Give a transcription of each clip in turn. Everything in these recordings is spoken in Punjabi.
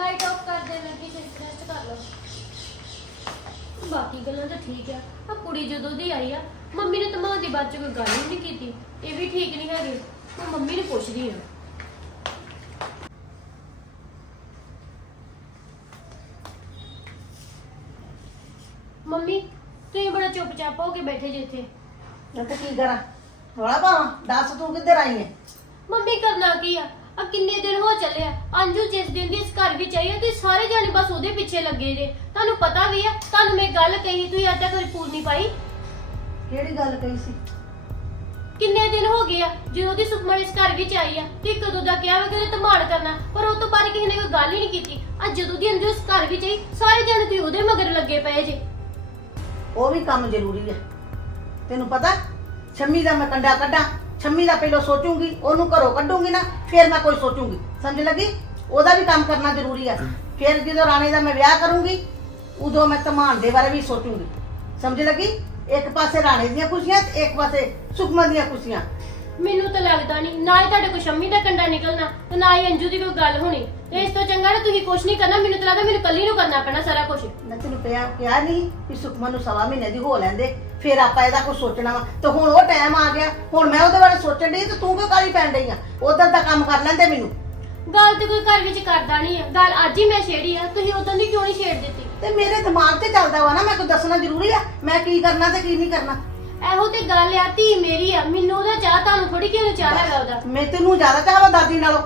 ਲਾਈਟ ਆਫ ਕਰ ਦੇ ਲੱਗੀ ਤੇ ਰੈਸਟ ਕਰ ਲਓ ਬਾਕੀ ਗੱਲਾਂ ਤਾਂ ਠੀਕ ਆ। ਆ ਕੁੜੀ ਜਦੋਂ ਦੀ ਆਈ ਆ ਮੰਮੀ ਨੇ ਤਾਂ ਮਾਂ ਦੀ ਬਾਤ ਚ ਕੋਈ ਗੱਲ ਹੀ ਨਹੀਂ ਕੀਤੀ। ਇਹ ਵੀ ਠੀਕ ਨਹੀਂ ਹੈਗੇ। ਮੈਂ ਮੰਮੀ ਨੂੰ ਪੁੱਛਦੀ ਆ। ਮੰਮੀ ਤੁਸੀਂ ਬੜਾ ਚੁੱਪਚਾਪ ਹੋ ਕੇ ਬੈਠੇ ਜੇ ਇੱਥੇ। ਮੈਂ ਤਾਂ ਕੀ ਕਰਾਂ? ਰੌਲਾ ਪਾਵਾਂ? ਦੱਸ ਤੂੰ ਕਿੱਧਰ ਆਈ ਹੈ ਮੰਮੀ ਕਰਨਾ ਕੀ ਆ? ਆ ਕਿੰਨੇ ਦਿਨ ਹੋ ਚੱਲੇ ਆ? ਅੰਜੂ ਜਿਸ ਦਿਨ ਦੀ ਇਸ ਘਰ ਵਿੱਚ ਆਈ ਆ ਤੇ ਸਾਰੇ ਜਾਣੇ ਬਸ ਉਹਦੇ ਪਿੱਛੇ ਲੱਗੇ ਜੇ। ਤੁਹਾਨੂੰ ਪਤਾ ਵੀ ਆ ਤੁਹਾਨੂੰ ਮੈਂ ਗੱਲ ਕਹੀ ਤੁਸੀਂ ਅੱਜ ਤੱਕ ਰਿਪੋਰਟ ਨਹੀਂ ਪਾਈ। ਕਿਹੜੀ ਗੱਲ ਕਹੀ ਸੀ? ਕਿੰਨੇ ਦਿਨ ਹੋ ਗਏ ਆ ਜਦੋਂ ਦੀ ਸੁਖਮਨ ਇਸ ਘਰ ਵਿੱਚ ਆਈ ਆ ਤੇ ਕਦੋਂ ਦਾ ਕਿਹਾ ਵਾ ਕਿ ਉਹਨੇ ਧਮਾਲ ਕਰਨਾ ਪਰ ਉਹ ਤੋਂ ਬਾਅਦ ਕਿਸੇ ਨੇ ਕੋਈ ਗੱਲ ਹੀ ਨਹੀਂ ਕੀਤੀ। ਅੱਜ ਜਦੋਂ ਦੀ ਅੰਜੂ ਇਸ ਘਰ ਵਿੱਚ ਆਈ ਸਾਰੇ ਜਾਣੇ ਤੁਸੀਂ ਉਹਦੇ ਮਗਰ ਲੱਗੇ ਪਏ ਜੇ। ਉਹ ਵੀ ਕੰਮ ਜ਼ਰੂਰੀ ਹੈ ਤੈਨੂੰ ਪਤਾ ਛੰਮੀ ਦਾ ਮੈਂ ਕੰਡਾ ਕੱਢਾਂ। ਛੰਮੀ ਦਾ ਪਹਿਲਾਂ ਸੋਚੂੰਗੀ, ਉਹਨੂੰ ਘਰੋਂ ਕੱਢੂੰਗੀ ਨਾ, ਫਿਰ ਮੈਂ ਕੋਈ ਸੋਚੂੰਗੀ। ਸਮਝ ਲੱਗੀ? ਉਹਦਾ ਵੀ ਕੰਮ ਕਰਨਾ ਜ਼ਰੂਰੀ ਹੈ ਫਿਰ ਜਦੋਂ ਰਾਣੇ ਦਾ ਮੈਂ ਵਿਆਹ ਕਰੂੰਗੀ, ਉਦੋਂ ਮੈਂ ਧਮਾਨ ਦੇ ਬਾਰੇ ਵੀ ਸੋਚੂੰਗੀ। ਸਮਝ ਲੱਗੀ? ਇੱਕ ਪਾਸੇ ਰਾਣੇ ਦੀਆਂ ਖੁਸ਼ੀਆਂ ਤੇ ਇੱਕ ਪਾਸੇ ਸੁਖਮਨ ਦੀਆਂ ਖੁਸ਼ੀਆਂ। ਮੈਨੂੰ ਤਾਂ ਲੱਗਦਾ ਨਹੀਂ ਨਾ ਹੀ ਤੁਹਾਡੇ ਕੋਲ ਸ਼ੰਮੀ ਦਾ ਕੰਡਾ ਨਿਕਲਣਾ, ਤੇ ਨਾ ਹੀ ਅੰਜੂ ਦੀ ਕੋਈ ਗੱਲ ਹੋਣੀ। ਤੇ ਇਸ ਤੋਂ ਚੰਗਾ ਨਾ ਤੁਸੀਂ ਕੁਝ ਨਹੀਂ ਕਰਨਾ ਮੈਨੂੰ ਤਾਂ ਲੱਗਦਾ ਮੈਨੂੰ ਕੱਲੀ ਨੂੰ ਕਰਨਾ ਪੈਣਾ ਸਾਰਾ ਕੁਝ ਮੈਂ ਤੈਨੂੰ ਪਿਆ ਕਿਹਾ ਨਹੀਂ ਕਿ ਸੁਖਮਨ ਨੂੰ ਸਵਾ ਮਹੀਨੇ ਦੀ ਹੋ ਲੈਂਦੇ ਫਿਰ ਆਪਾਂ ਇਹਦਾ ਕੁਝ ਸੋਚਣਾ ਵਾ। ਤੇ ਹੁਣ ਉਹ ਟਾਈਮ ਆ ਗਿਆ ਹੁਣ ਮੈਂ ਉਹਦੇ ਬਾਰੇ ਸੋਚਣ ਡਈ ਤੇ ਤੂੰ ਕਿਉਂ ਕਾਲੀ ਪੈਣ ਡਈ ਆ? ਉਧਰ ਦਾ ਕੰਮ ਕਰ ਲੈਂਦੇ ਮੈਨੂੰ। ਗੱਲ ਤੇ ਕੋਈ ਘਰ ਵਿੱਚ ਕਰਦਾ ਨਹੀਂ ਹੈ ਗੱਲ ਅੱਜ ਹੀ ਮੈਂ ਛੇੜੀ ਆ ਤੁਸੀਂ ਉਦੋਂ ਦੀ ਕਿਉਂ ਨਹੀਂ ਛੇੜ ਦਿੱਤੀ? ਤੇ ਮੇਰੇ ਦਿਮਾਗ ਤੇ ਚੱਲਦਾ ਵਾ ਨਾ ਮੈਂ ਕੋਈ ਦੱਸਣਾ ਜ਼ਰੂਰੀ ਆ? ਮੈਂ ਕੀ ਕਰਨਾ ਤੇ ਕੀ ਨਹੀਂ ਕਰਨਾ? ਇਹੋ ਤੇ ਗੱਲ ਆ ਧੀ ਮੇਰੀ ਆ ਮੈਨੂੰ ਉਹਦਾ ਚਾਹ ਤੁਹਾਨੂੰ ਥੋੜੀ ਕਿਉਂ ਚਾਹ ਹੈਗਾ ਉਹਦਾ? ਮੈਂ ਤੈਨੂੰ ਜ਼ਿਆਦਾ ਚਾਹਵਾ ਦਾਦੀ ਨਾਲੋਂ।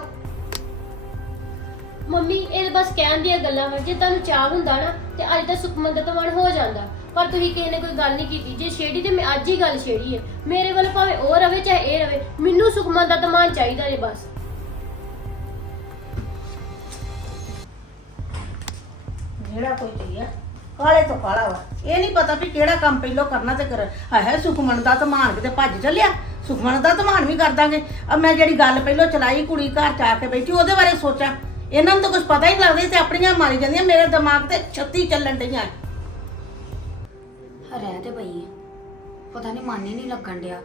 ਮੰਮੀ, ਇਹ ਬਸ ਕਹਿਣ ਦੀਆਂ ਗੱਲਾਂ ਵਾ, ਜੇ ਤੁਹਾਨੂੰ ਚਾਹ ਹੁੰਦਾ ਨਾ, ਤੇ ਅੱਜ ਤਾਂ ਸੁਖਮਨ ਦਾ ਤਮਨ ਹੋ ਜਾਂਦਾ। ਪਰ ਤੁਸੀਂ ਕਿਸੇ ਨੇ ਕੋਈ ਗੱਲ ਨਹੀਂ ਕੀਤੀ। ਜੇ ਛੇੜੀ, ਤੇ ਮੈਂ ਅੱਜ ਹੀ ਗੱਲ ਛੇੜੀ ਹੈ ਮੇਰੇ ਵੱਲ ਭਾਵੇਂ ਉਹ ਰਵੇ, ਚਾਹੇ ਇਹ ਰਵੇ, ਮੈਨੂੰ ਸੁਖਮਨ ਦਾ ਤਮਨ ਚਾਹੀਦਾ ਜੇ ਬਸ। ਜਿਹੜਾ ਕੋਈ ਚੀਜ਼ ਕਾਲੇ ਤੋਂ ਕਾਲਾ ਵਾ। ਇਹ ਨਹੀਂ ਪਤਾ ਵੀ ਕਿਹੜਾ ਕੰਮ ਪਹਿਲੋਂ ਕਰਨਾ ਤੇ ਕਰ। ਹਾਏ ਸੁਖਮਨ ਦਾ ਧਮਾਨ ਕਿਤੇ ਭੱਜ ਚੱਲਿਆ। ਸੁਖਮਨ ਦਾ ਧਮਾਨ ਵੀ ਕਰ ਦਾਂਗੇ। ਅਬ ਮੈਂ ਜਿਹੜੀ ਗੱਲ ਪਹਿਲੋਂ ਚਲਾਈ, ਕੁੜੀ ਘਰ ਚ ਆ ਕੇ ਬੈਠੀ, ਉਹਦੇ ਬਾਰੇ ਸੋਚਾਂ। ਇਹਨਾਂ ਨੂੰ ਤਾਂ ਕੁਝ ਪਤਾ ਹੀ ਨਹੀਂ ਲੱਗਦਾ ਇਹ ਤੇ ਆਪਣੀਆਂ ਮਾਰੀ ਜਾਂਦੀਆਂ ਮੇਰੇ ਦਿਮਾਗ ਤੇ 36 ਚੱਲਣ ਡਈਆਂ। ਰਹਿ ਤੇ ਪਈ ਹੈ ਪਤਾ ਨਹੀਂ ਮਨ ਹੀ ਨਹੀਂ ਲੱਗਣ ਡਿਆ।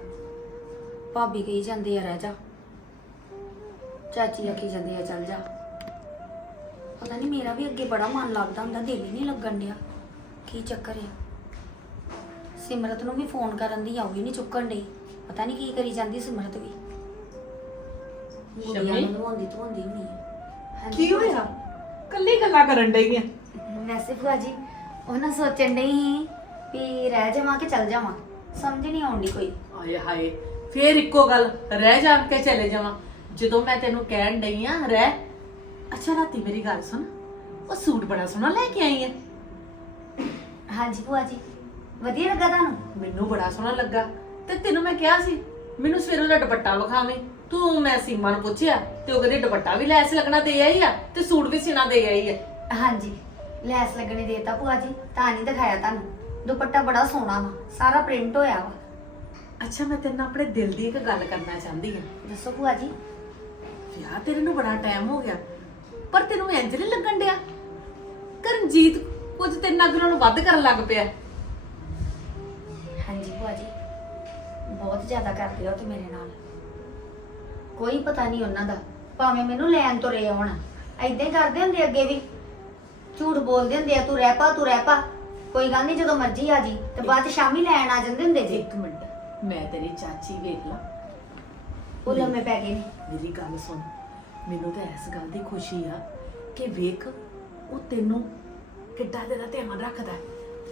ਭਾਬੀ ਕਹੀ ਜਾਂਦੀ ਆ ਰਹਿ ਜਾ। ਚਾਚੀ ਆਖੀ ਜਾਂਦੀ ਆ ਚੱਲ ਜਾ। ਪਤਾ ਨਹੀਂ ਮੇਰਾ ਵੀ ਅੱਗੇ ਬੜਾ ਮਨ ਲੱਗਦਾ ਹੁੰਦਾ ਦਿਲ ਹੀ ਨਹੀਂ ਲੱਗਣ ਡਿਆ। ਕੀ ਚੱਕਰ ਆ? ਸਿਮਰਤ ਨੂੰ ਵੀ ਫੋਨ ਕਰਨ ਦੀ ਆਉਗੀ ਨਹੀਂ ਚੁੱਕਣ ਡਈ। ਪਤਾ ਨਹੀਂ ਕੀ ਕਰੀ ਜਾਂਦੀ ਸਿਮਰਤ ਵੀ। ਮੁੰਡਿਆਂ ਸ਼ਮੀ? ਨੂੰ ਨਵਾਉਂਦੀ ਧਵਾਉਂਦੀ ਨਹੀਂ ਕੀ ਹੋਇਆ? ਕੱਲੀ ਗੱਲਾਂ ਕਰਨ ਡਈ ਆ। ਵੈਸੇ ਭੂਆ ਜੀ ਉਹ ਨਾ ਸੋਚਣ ਡਈ ਸੀ ਵੀ ਰਹਿ ਜਾਵਾਂ ਕਿ ਚੱਲ ਜਾਵਾਂ। ਸਮਝ ਨਹੀਂ ਆਉਂਦੀ ਕੋਈ। ਆਏ ਹਾਏ ਫੇਰ ਇੱਕੋ ਗੱਲ ਰਹਿ ਜਾ ਕੇ ਚਲੇ ਜਾਵਾਂ। ਜਦੋਂ ਮੈਂ ਤੈਨੂੰ ਕਹਿਣ ਡਈ ਆ ਰਹਿ। ਅੱਛਾ ਰਾਤੀ ਮੇਰੀ ਗੱਲ ਸੁਣ। ਉਹ ਸੂਟ ਬੜਾ ਸੋਹਣਾ ਲੈ ਕੇ ਆਈ ਐ ਹਾਂਜੀ ਭੂਆ ਜੀ ਵਧੀਆ ਲੱਗਾ ਤੁਹਾਨੂੰ? ਮੈਨੂੰ ਬੜਾ ਸੋਹਣਾ ਲੱਗਾ। ਤੇ ਤੈਨੂੰ ਮੈਂ ਕਿਹਾ ਸੀ ਮੈਨੂੰ ਸਵੇਰੋਂ ਦਾ ਦੁਪੱਟਾ ਵਿਖਾਵੇਂ। ਤੂੰ ਮੈਂ ਸੀਮਾ ਨੂੰ ਪੁੱਛਿਆ ਤੇ ਉਹ ਕਹਿੰਦੀ ਦੁਪੱਟਾ ਵੀ ਲੈਸ ਲੱਗਣਾ ਦੇ ਆਈ ਆ ਤੇ ਸੂਟ ਵੀ ਸੀਣਾ ਦੇ ਆਈ ਆ। ਹਾਂਜੀ ਲੈਸ ਲੱਗਣੇ ਦੇਤਾ ਭੂਆ ਜੀ ਤਾਂ ਨਹੀਂ ਦਿਖਾਇਆ ਤੁਹਾਨੂੰ। ਦੁਪੱਟਾ ਬੜਾ ਸੋਹਣਾ ਵਾ ਸਾਰਾ ਪ੍ਰਿੰਟ ਹੋਇਆ ਵਾ। ਅੱਛਾ ਮੈਂ ਤੇਰੇ ਨਾਲ ਆਪਣੇ ਦਿਲ ਦੀ ਇੱਕ ਗੱਲ ਕਰਨਾ ਚਾਹੁੰਦੀ ਆ। ਦੱਸੋ ਭੂਆ ਜੀ। ਵਿਆਹ ਤੇਰੇ ਨੂੰ ਬੜਾ ਟਾਈਮ ਹੋ ਗਿਆ ਪਰ ਤੈਨੂੰ ਇੰਜ ਨਹੀਂ ਲੱਗਣ ਡਿਆ? ਕਰਨਜੀਤ ਕੁਝ ਤੇਰੇ ਨਾਲ ਅੱਗੇ ਨਾਲੋਂ ਵੱਧ ਕਰਨ ਲੱਗ ਪਿਆ। ਹਾਂਜੀ ਭੂਆ ਜੀ ਬਹੁਤ ਜ਼ਿਆਦਾ ਕਰਦੇ ਹੋ ਤੇ ਮੇਰੇ ਨਾਲ। ਕੋਈ ਪਤਾ ਨਹੀਂ ਉਹਨਾਂ ਦਾ ਭਾਵੇਂ ਮੈਨੂੰ ਲੈਣ ਤੁਰੇ ਆਉਣ। ਐਦਾਂ ਹੀ ਕਰਦੇ ਹੁੰਦੇ ਅੱਗੇ ਵੀ। ਝੂਠ ਬੋਲਦੇ ਹੁੰਦੇ ਆ ਤੂੰ ਰਹਿ ਪਾ ਤੂੰ ਰਹਿ ਪਾ। ਕੋਈ ਗੱਲ ਨਹੀਂ ਜਦੋਂ ਮਰਜ਼ੀ ਆ ਜੀ ਤੇ ਬਾਅਦ ਚ ਸ਼ਾਮੀ ਲੈਣ ਆ ਜਾਂਦੇ ਹੁੰਦੇ ਜੀ। ਇੱਕ ਮਿੰਟ ਮੈਂ ਤੇਰੀ ਚਾਚੀ ਵੇਖ ਲਾ। ਉਹ ਲੰਮੇ ਪੈ ਗਏ ਨੇ। ਮੇਰੀ ਗੱਲ ਸੁਣ ਮੈਨੂੰ ਤਾਂ ਇਸ ਗੱਲ ਦੀ ਖੁਸ਼ੀ ਆ ਕਿ ਵੇਖ ਉਹ ਤੈਨੂੰ ਕਿੱਡਾ ਦਾ ਧਿਆਨ ਰੱਖਦਾ ਹੈ।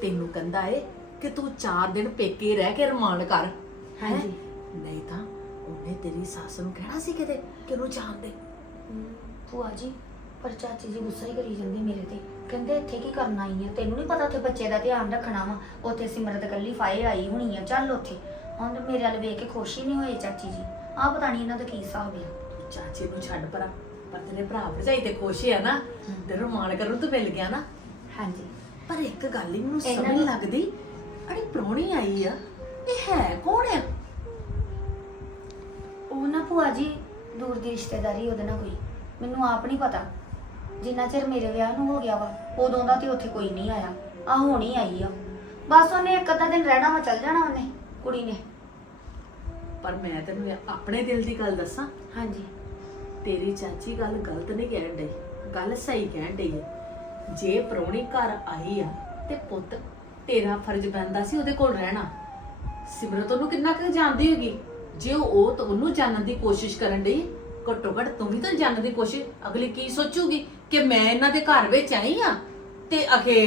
ਤੈਨੂੰ ਕਹਿੰਦਾ ਏ ਕਿ ਤੂੰ 4 ਦਿਨ ਪੇਕੇ ਰਹਿ ਕੇ ਰਮਾਨ ਕਰ। ਹੈਂ? ਹਾਂਜੀ। ਨਹੀਂ ਤਾਂ ਉਹਨੇ ਤੇਰੀ ਸੱਸ ਨੂੰ ਕਹਿਣਾ ਸੀ ਕਿਤੇ ਕਿ ਉਹਨੂੰ ਜਾਣ ਦੇ। ਭੂਆ ਜੀ ਪਰ ਚਾਚੀ ਜੀ ਗੁੱਸਾ ਹੀ ਕਰੀ ਜਾਂਦੀ ਮੇਰੇ ਤੇ। ਕਹਿੰਦੇ ਇੱਥੇ ਕੀ ਕਰਨ ਆਈ ਆ? ਤੈਨੂੰ ਨਹੀਂ ਪਤਾ ਉੱਥੇ ਬੱਚੇ ਦਾ ਧਿਆਨ ਰੱਖਣਾ ਵਾ? ਉੱਥੇ ਸਿਮਰਤ ਕੱਲੀ ਫਾਏ ਆਈ ਹੋਣੀ ਆ ਚੱਲ ਉੱਥੇ। ਹੁਣ ਤੇ ਮੇਰੇ ਵੱਲ ਵੇਖ ਕੇ ਖੁਸ਼ ਹੀ ਨਹੀਂ ਹੋਏ ਚਾਚੀ ਜੀ। ਆਹ ਪਤਾ ਨਹੀਂ ਇਹਨਾਂ ਦਾ ਕੀ ਹਿਸਾਬ ਆ। ਚਾਚੀ ਨੂੰ ਛੱਡ ਪਰਾਂ ਪਰ ਤੇਰੇ ਭਰਾ ਭਰਜਾਈ ਤੇ ਖੁਸ਼ ਆ ਨਾ ਤੇ ਰਮਾਨ ਕਰਨ ਨੂੰ ਤੂੰ ਮਿਲ ਗਿਆ ਨਾ। ਹਾਂਜੀ। ਪਰ ਇੱਕ ਗੱਲ ਹੀ ਮੈਨੂੰ ਇਹਨਾਂ ਸਮਝ ਨੂੰ- ਲੱਗਦੀ ਅੜੀ ਪ੍ਰਾਹੁਣੀ ਆਈ ਆ ਇਹ ਹੈ ਕੌਣ ਆ? ਉਹ ਨਾ ਭੂਆ ਜੀ ਦੂਰ ਦੀ ਰਿਸ਼ਤੇਦਾਰੀ ਉਹਦੇ ਨਾਲ ਕੋਈ। ਮੈਨੂੰ ਆਪ ਨਹੀਂ ਪਤਾ। ਜਿੰਨਾ ਚਿਰ ਮੇਰੇ ਵਿਆਹ ਨੂੰ ਹੋ ਗਿਆ ਵਾ ਉਦੋਂ ਦਾ ਤੇ ਉੱਥੇ ਕੋਈ ਨਹੀਂ ਆਇਆ। ਆ ਹੁਣ ਹੀ ਆਈ ਆ। ਬਸ ਉਹਨੇ ਇੱਕ ਅੱਧਾ ਦਿਨ ਰਹਿਣਾ ਵਾ ਚੱਲ ਜਾਣਾ ਉਹਨੇ ਕੁੜੀ ਨੇ। ਪਰ ਮੈਂ ਤੈਨੂੰ ਇਹ ਆਪਣੇ ਦਿਲ ਦੀ ਗੱਲ ਦੱਸਾਂ। ਹਾਂਜੀ। ਤੇਰੀ ਚਾਚੀ ਗੱਲ ਗਲਤ ਨਹੀਂ ਕਹਿਣ ਡਈ। ਗੱਲ ਸਹੀ ਕਹਿਣ ਡਈ ਹੈ ਜੇ ਪ੍ਰਾਹੁਣੀ ਘਰ ਆਈ ਆ ਤੇ ਪੁੱਤ ਤੇਰਾ ਫਰਜ਼ ਬਣਦਾ ਸੀ ਉਹਦੇ ਕੋਲ ਰਹਿਣਾ। ਸਿਮਰਤ ਉਹਨੂੰ ਕਿੰਨਾ ਕੁ ਜਾਣਦੀ ਹੋਗੀ? ਜੇ ਉਹ ਤਾਂ ਉਹਨੂੰ ਜਾਣਨ ਦੀ ਕੋਸ਼ਿਸ਼ ਕਰਨ ਡਈ ਘੱਟੋ ਘੱਟ ਤੂੰ ਵੀ ਤਾਂ ਜਾਣਨ ਦੀ ਕੋਸ਼ਿਸ਼ ਅਗਲੀ ਕੀ ਸੋਚੂਗੀ ਕਿ ਮੈਂ ਇਹਨਾਂ ਦੇ ਘਰ ਵਿੱਚ ਆਈ ਆ ਤੇ ਅਖੇ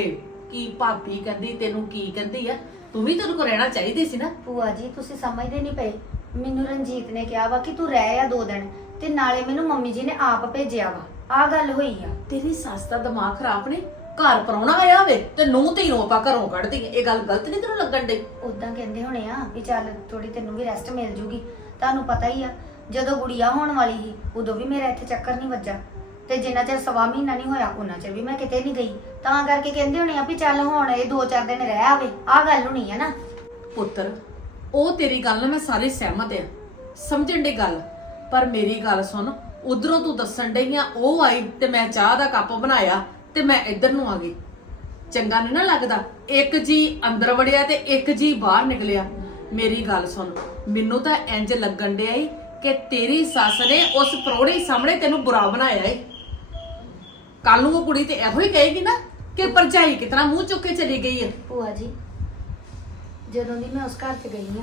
ਕੀ ਭਾਬੀ ਕਹਿੰਦੀ ਤੈਨੂੰ ਕੀ ਕਹਿੰਦੀ ਆ? ਤੂੰ ਵੀ ਤੈਨੂੰ ਕੋ ਰਹਿਣਾ ਚਾਹੀਦੀ ਸੀ ਨਾ? ਭੂਆ ਜੀ ਤੁਸੀਂ ਸਮਝਦੇ ਨਹੀਂ ਪਏ। ਮੈਨੂੰ ਰਣਜੀਤ ਨੇ ਕਿਹਾ ਵਾ ਕਿ ਤੂੰ ਰਹਿ ਆ ਦੋ ਦਿਨ ਤੇ ਨਾਲੇ ਮੈਨੂੰ ਮੰਮੀ ਜੀ ਨੇ ਆਪ ਭੇਜਿਆ ਵਾ। ਆ ਗੱਲ ਹੋਈ ਆ। ਤੇਰੀ ਸੱਸ ਦਾ ਦਿਮਾਗ ਖਰਾਬ ਨੇ ਘਰ ਪਰੌਣਾ ਆਇਆ ਹੋਵੇ ਤੇ ਨੂੰ ਤੇ ਨੂੰ ਆਪਾਂ ਘਰੋਂ ਕੱਢ ਦਈਏ ਇਹ ਗੱਲ ਗਲਤ ਨਹੀਂ ਤੈਨੂੰ ਲੱਗਣ ਡਈ? ਉਦਾਂ ਕਹਿੰਦੇ ਹੋਣੇ ਆ ਵੀ ਚੱਲ ਥੋੜੀ ਤੈਨੂੰ ਵੀ ਰੈਸਟ ਮਿਲ ਜੂਗੀ। ਤੁਹਾਨੂੰ ਪਤਾ ਹੀ ਆ ਜਦੋਂ ਗੁੜੀਆ ਹੋਣ ਵਾਲੀ ਸੀ ਉਦੋਂ ਵੀ ਮੇਰਾ ਇੱਥੇ ਚੱਕਰ ਨਹੀਂ ਵੱਜਾ ਤੇ ਜਿੰਨਾ ਚਿਰ ਸਵਾ ਮਹੀਨਾ ਨਹੀਂ ਹੋਇਆ ਉਹਨਾਂ ਚਿਰ ਵੀ ਮੈਂ ਕਿਤੇ ਨਹੀਂ ਗਈ। ਤਾਂ ਕਰਕੇ ਕਹਿੰਦੇ ਹੋਣੇ ਆ ਵੀ ਚੱਲ ਹੁਣ ਇਹ ਦੋ ਚਾਰ ਦਿਨ ਰਹਿ ਆਵੇ। ਆ ਗੱਲ ਹੋਣੀ ਆ ਨਾ। ਪੁੱਤਰ ਉਹ ਤੇਰੀ ਗੱਲ ਨਾਲ ਮੈਂ ਸਾਰੇ ਸਹਿਮਤ ਆ। ਸਮਝਣ ਦੀ ਗੱਲ। ਪਰ ਮੇਰੀ ਗੱਲ ਸੁਣ ਉਧਰੋਂ ਤੂੰ ਦੱਸਣ ਡਈ ਆ ਉਹ ਆਈ ਤੇ ਮੈਂ ਚਾਹ ਦਾ ਕੱਪ ਬਣਾਇਆ। ਤੇ ਮੈਂ ਇੱਧਰ ਨੂੰ ਆ ਗਈ। ਚੰਗਾ ਨਹੀਂ ਨਾ ਲੱਗਦਾ। ਇੱਕ ਜੀ ਅੰਦਰ ਵੜਿਆ ਤੇ ਇੱਕ ਜੀ ਬਾਹਰ ਨਿਕਲਿਆ। ਮੇਰੀ ਗੱਲ ਸੁਣ। ਮੈਨੂੰ ਤਾਂ ਇੰਜ ਲੱਗਣ ਡਿਆ ਈ ਕਿ ਤੇਰੀ ਸੱਸ ਨੇ ਉਸ ਪ੍ਰੋੜੇ ਸਾਹਮਣੇ ਤੈਨੂੰ ਬੁਰਾ ਬਣਾਇਆ ਏ। ਕੱਲ ਨੂੰ ਉਹ ਕੁੜੀ ਤੇ ਇਹੋ ਹੀ ਕਹੇਗੀ ਨਾ ਕਿ ਪਰਜਾਈ ਕਿਤਨਾ ਮੂੰਹ ਚੁੱਕ ਕੇ ਚਲੀ ਗਈ ਹੈ ਭੂਆ ਜੀ, ਜਦੋਂ ਦੀ ਮੈਂ ਉਸ ਘਰ 'ਚ ਗਈ ਆ,